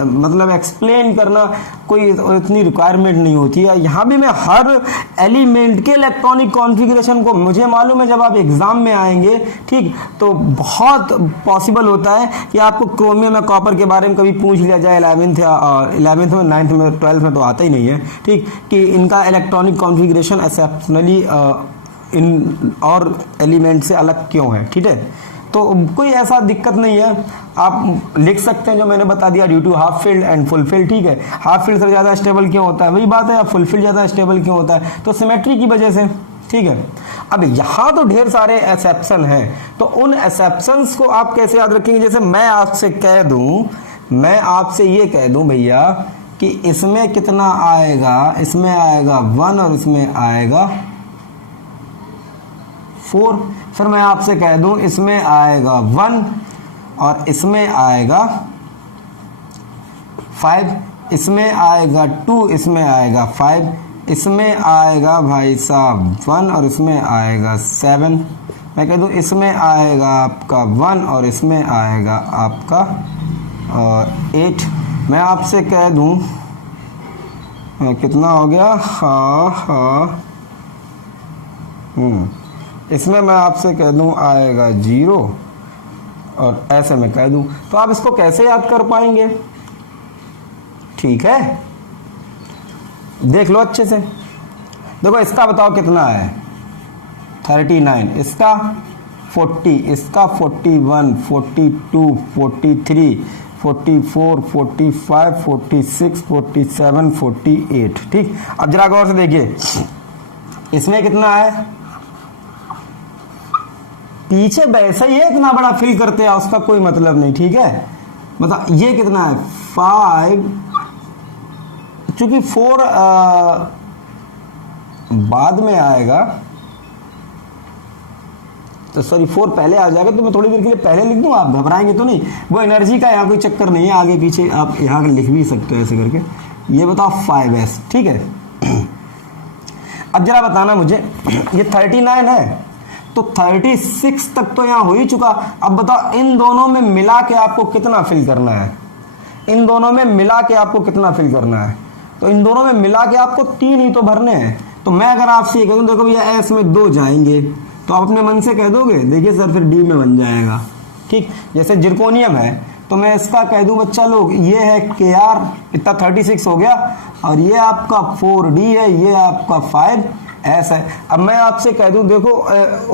मतलब एक्सप्लेन करना कोई इतनी रिक्वायरमेंट नहीं होती है। यहाँ भी मैं हर एलिमेंट के इलेक्ट्रॉनिक कॉन्फ़िगरेशन को, मुझे मालूम है जब आप एग्जाम में आएंगे, ठीक, तो बहुत पॉसिबल होता है कि आपको क्रोमियम या कॉपर के बारे में कभी पूछ लिया जाए 11th में, 9th में, 12th में तो आता ही नहीं है, ठीक, कि इनका इलेक्ट्रॉनिक कॉन्फ़िगरेशन एक्सेप्शनली इन और एलिमेंट से अलग क्यों है, ठीक है। तो कोई ऐसा दिक्कत नहीं है, आप लिख सकते हैं जो मैंने बता दिया, due to half filled and full filled, ठीक है। हाफ फील्ड से ज़्यादा स्टेबल क्यों होता है, वही बात है, या फुल फील्ड ज़्यादा स्टेबल क्यों होता है, तो सिमेट्री की वजह से, ठीक है। अब यहाँ तो ढेर सारे एक्सेप्शन हैं, तो उन एक्सेप्शंस को आप कैसे याद रखेंगे। जैसे मैं आपसे कह दूं, मैं आपसे ये कह दूं भैया कि इसमें कितना आएगा, इसमें आएगा 1 और इसमें आएगा 4। फिर मैं आपसे कह दूं इसमें आएगा 1 और इसमें आएगा 5, इसमें आएगा 2, इसमें आएगा 5, इसमें आएगा भाई साहब 1 और इसमें आएगा 7। मैं कह दूँ इसमें आएगा आपका 1 और इसमें आएगा आपका 8। मैं आपसे कह दूँ कितना हो गया, हाँ इसमें मैं आपसे कह दूँ आएगा 0 और ऐसे मैं कह दूँ, तो आप इसको कैसे याद कर पाएंगे? ठीक है, देख लो अच्छे से। देखो इसका बताओ कितना है 39, इसका 40, इसका 41, 42, 43, 44, 45, 46, 47, 48। ठीक, अब जरा गौर से देखिए इसमें कितना है, पीछे वैसे ही है, इतना बड़ा फिल करते हैं उसका कोई मतलब नहीं। ठीक है, मतलब ये कितना है 5, चूंकि 4 बाद में आएगा तो सॉरी 4 पहले आ जाएगा, तो मैं थोड़ी देर के लिए पहले लिख दूं, आप घबराएंगे तो नहीं, वो एनर्जी का यहाँ कोई चक्कर नहीं है, आगे पीछे आप यहाँ लिख भी सकते हो ऐसे करके। ये बताओ 5s। ठीक है, अब जरा बताना मुझे, ये 39 है तो 36 तक तो यहाँ हो ही चुका। अब बताओ इन दोनों में मिला के आपको कितना फिल करना है, इन दोनों में मिला के आपको कितना फिल करना है? तो इन दोनों में मिला के आपको 3 ही तो भरने हैं। तो मैं अगर आपसे ये कहूँ देखो भैया एस में 2 जाएंगे, तो आप अपने मन से कह दोगे, देखिए सर फिर डी में बन जाएगा। ठीक, जैसे जिरकोनियम है तो मैं इसका कह दूं बच्चा लोग, ये है के आर, इतना 36 हो गया, और ये आपका 4d है, ये आपका 5s है। अब मैं आपसे कह दूं देखो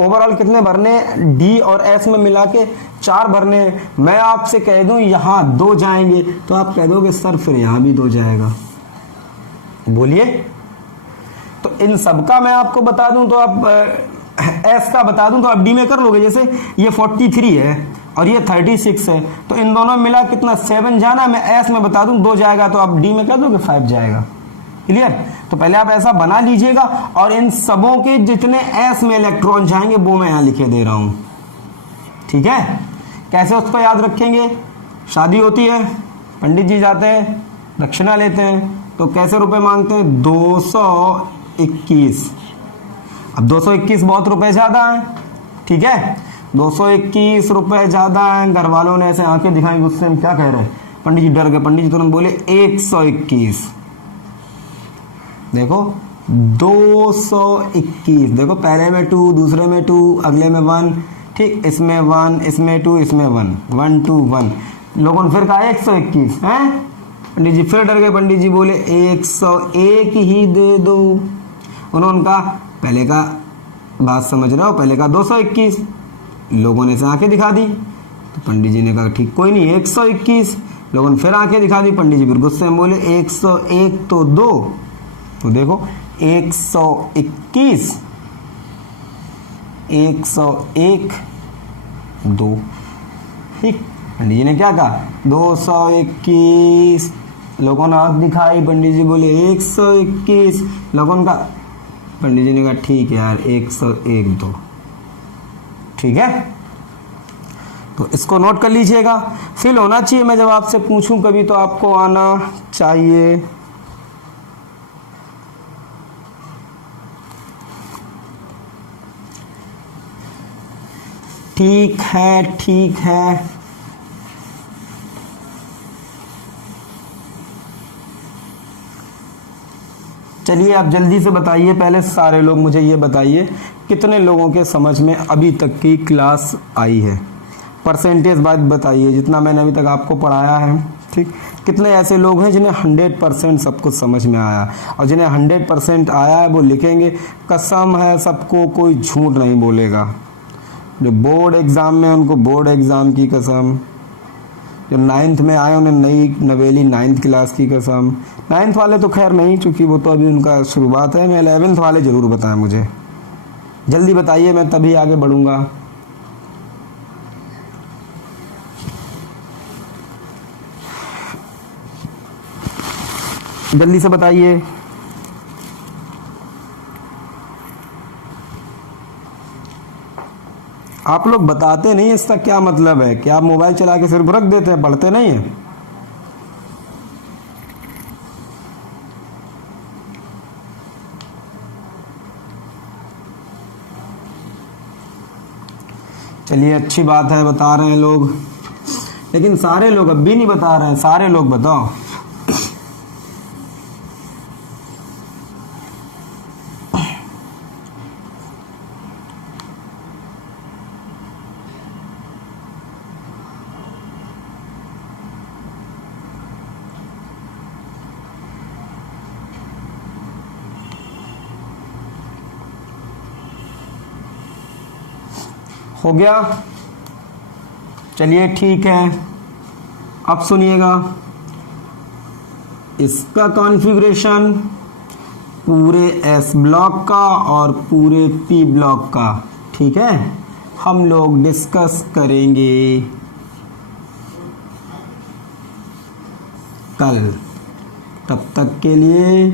ओवरऑल कितने भरने, डी और एस में मिला के 4 भरने हैं। मैं आपसे कह दूं यहाँ 2 जाएंगे, तो आप कह दोगे सर फिर यहाँ भी 2 जाएगा। बोलिए, तो इन सबका मैं आपको बता दूं तो आप एस का बता दूं तो आप डी में कर लोगे। जैसे ये 43 है और ये 36 है, तो इन दोनों में मिला कितना 7 जाना, मैं एस में बता दूं 2 जाएगा, तो आप डी में कह दोगे 5 जाएगा। क्लियर? तो पहले आप ऐसा बना लीजिएगा, और इन सबों के जितने एस में इलेक्ट्रॉन जाएंगे वो मैं यहाँ लिखे दे रहा हूं। ठीक है, कैसे उसको याद रखेंगे? शादी होती है, पंडित जी जाते हैं, दक्षिणा लेते हैं, तो कैसे रुपए मांगते हैं? 221। अब 221 बहुत रुपए ज्यादा है। ठीक है, 221 रुपए ज्यादा है। घर वालों ने ऐसे आंखें दिखाई, गुस्से में क्या कह रहे हैं? पंडित जी डर गए, पंडित जी तुरंत बोले 121। देखो 221, देखो पहले में 2, दूसरे में 2, अगले में 1। ठीक, इसमें 1, इसमें 2, इसमें 1, 1 2 1। लोगों ने फिर कहा 121 है। पंडित जी फिर डर गए, पंडित जी बोले 101 ही दे दो। उन्होंने कहा पहले का बात समझ रहे हो, पहले का 221। लोगों ने से आंखें दिखा दी, तो पंडित जी ने कहा ठीक कोई नहीं 121। लोगों ने फिर आंखें दिखा दी, पंडित जी फिर गुस्से में बोले 101 तो 2। तो देखो 121, 101 2। ठीक, पंडित जी ने क्या कहा 221। लोगों ने आंख दिखाई, पंडित जी बोले 121। लोगों का, पंडित जी ने कहा ठीक है यार 101 2। ठीक है, तो इसको नोट कर लीजिएगा। फिल होना चाहिए, मैं जब आपसे पूछूं कभी तो आपको आना चाहिए। ठीक है, ठीक है। चलिए आप जल्दी से बताइए, पहले सारे लोग मुझे ये बताइए कितने लोगों के समझ में अभी तक की क्लास आई है। परसेंटेज बात बताइए, जितना मैंने अभी तक आपको पढ़ाया है। ठीक, कितने ऐसे लोग हैं जिन्हें 100% सब कुछ समझ में आया, और जिन्हें 100% आया है वो लिखेंगे। कसम है सबको, कोई झूठ नहीं बोलेगा। जो बोर्ड एग्ज़ाम में, उनको बोर्ड एग्ज़ाम की कसम। जो 9th में आए उन्हें नई नवेली 9th क्लास की कसम। 9th वाले तो खैर नहीं, चूँकि वो तो अभी उनका शुरुआत है। मैं 11th वाले ज़रूर बताएं मुझे, जल्दी बताइए, मैं तभी आगे बढ़ूँगा। जल्दी से बताइए। आप लोग बताते नहीं इसका क्या मतलब है, क्या आप मोबाइल चला के सिर्फ रख देते हैं, पढ़ते नहीं है? चलिए अच्छी बात है, बता रहे हैं लोग, लेकिन सारे लोग अब भी नहीं बता रहे हैं। सारे लोग बताओ। हो गया? चलिए ठीक है, अब सुनिएगा इसका कॉन्फ़िगरेशन पूरे एस ब्लॉक का और पूरे पी ब्लॉक का। ठीक है, हम लोग डिस्कस करेंगे कल। तब तक के लिए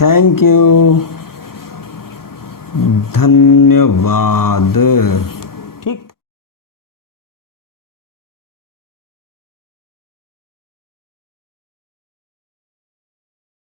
थैंक यू, धन्यवाद।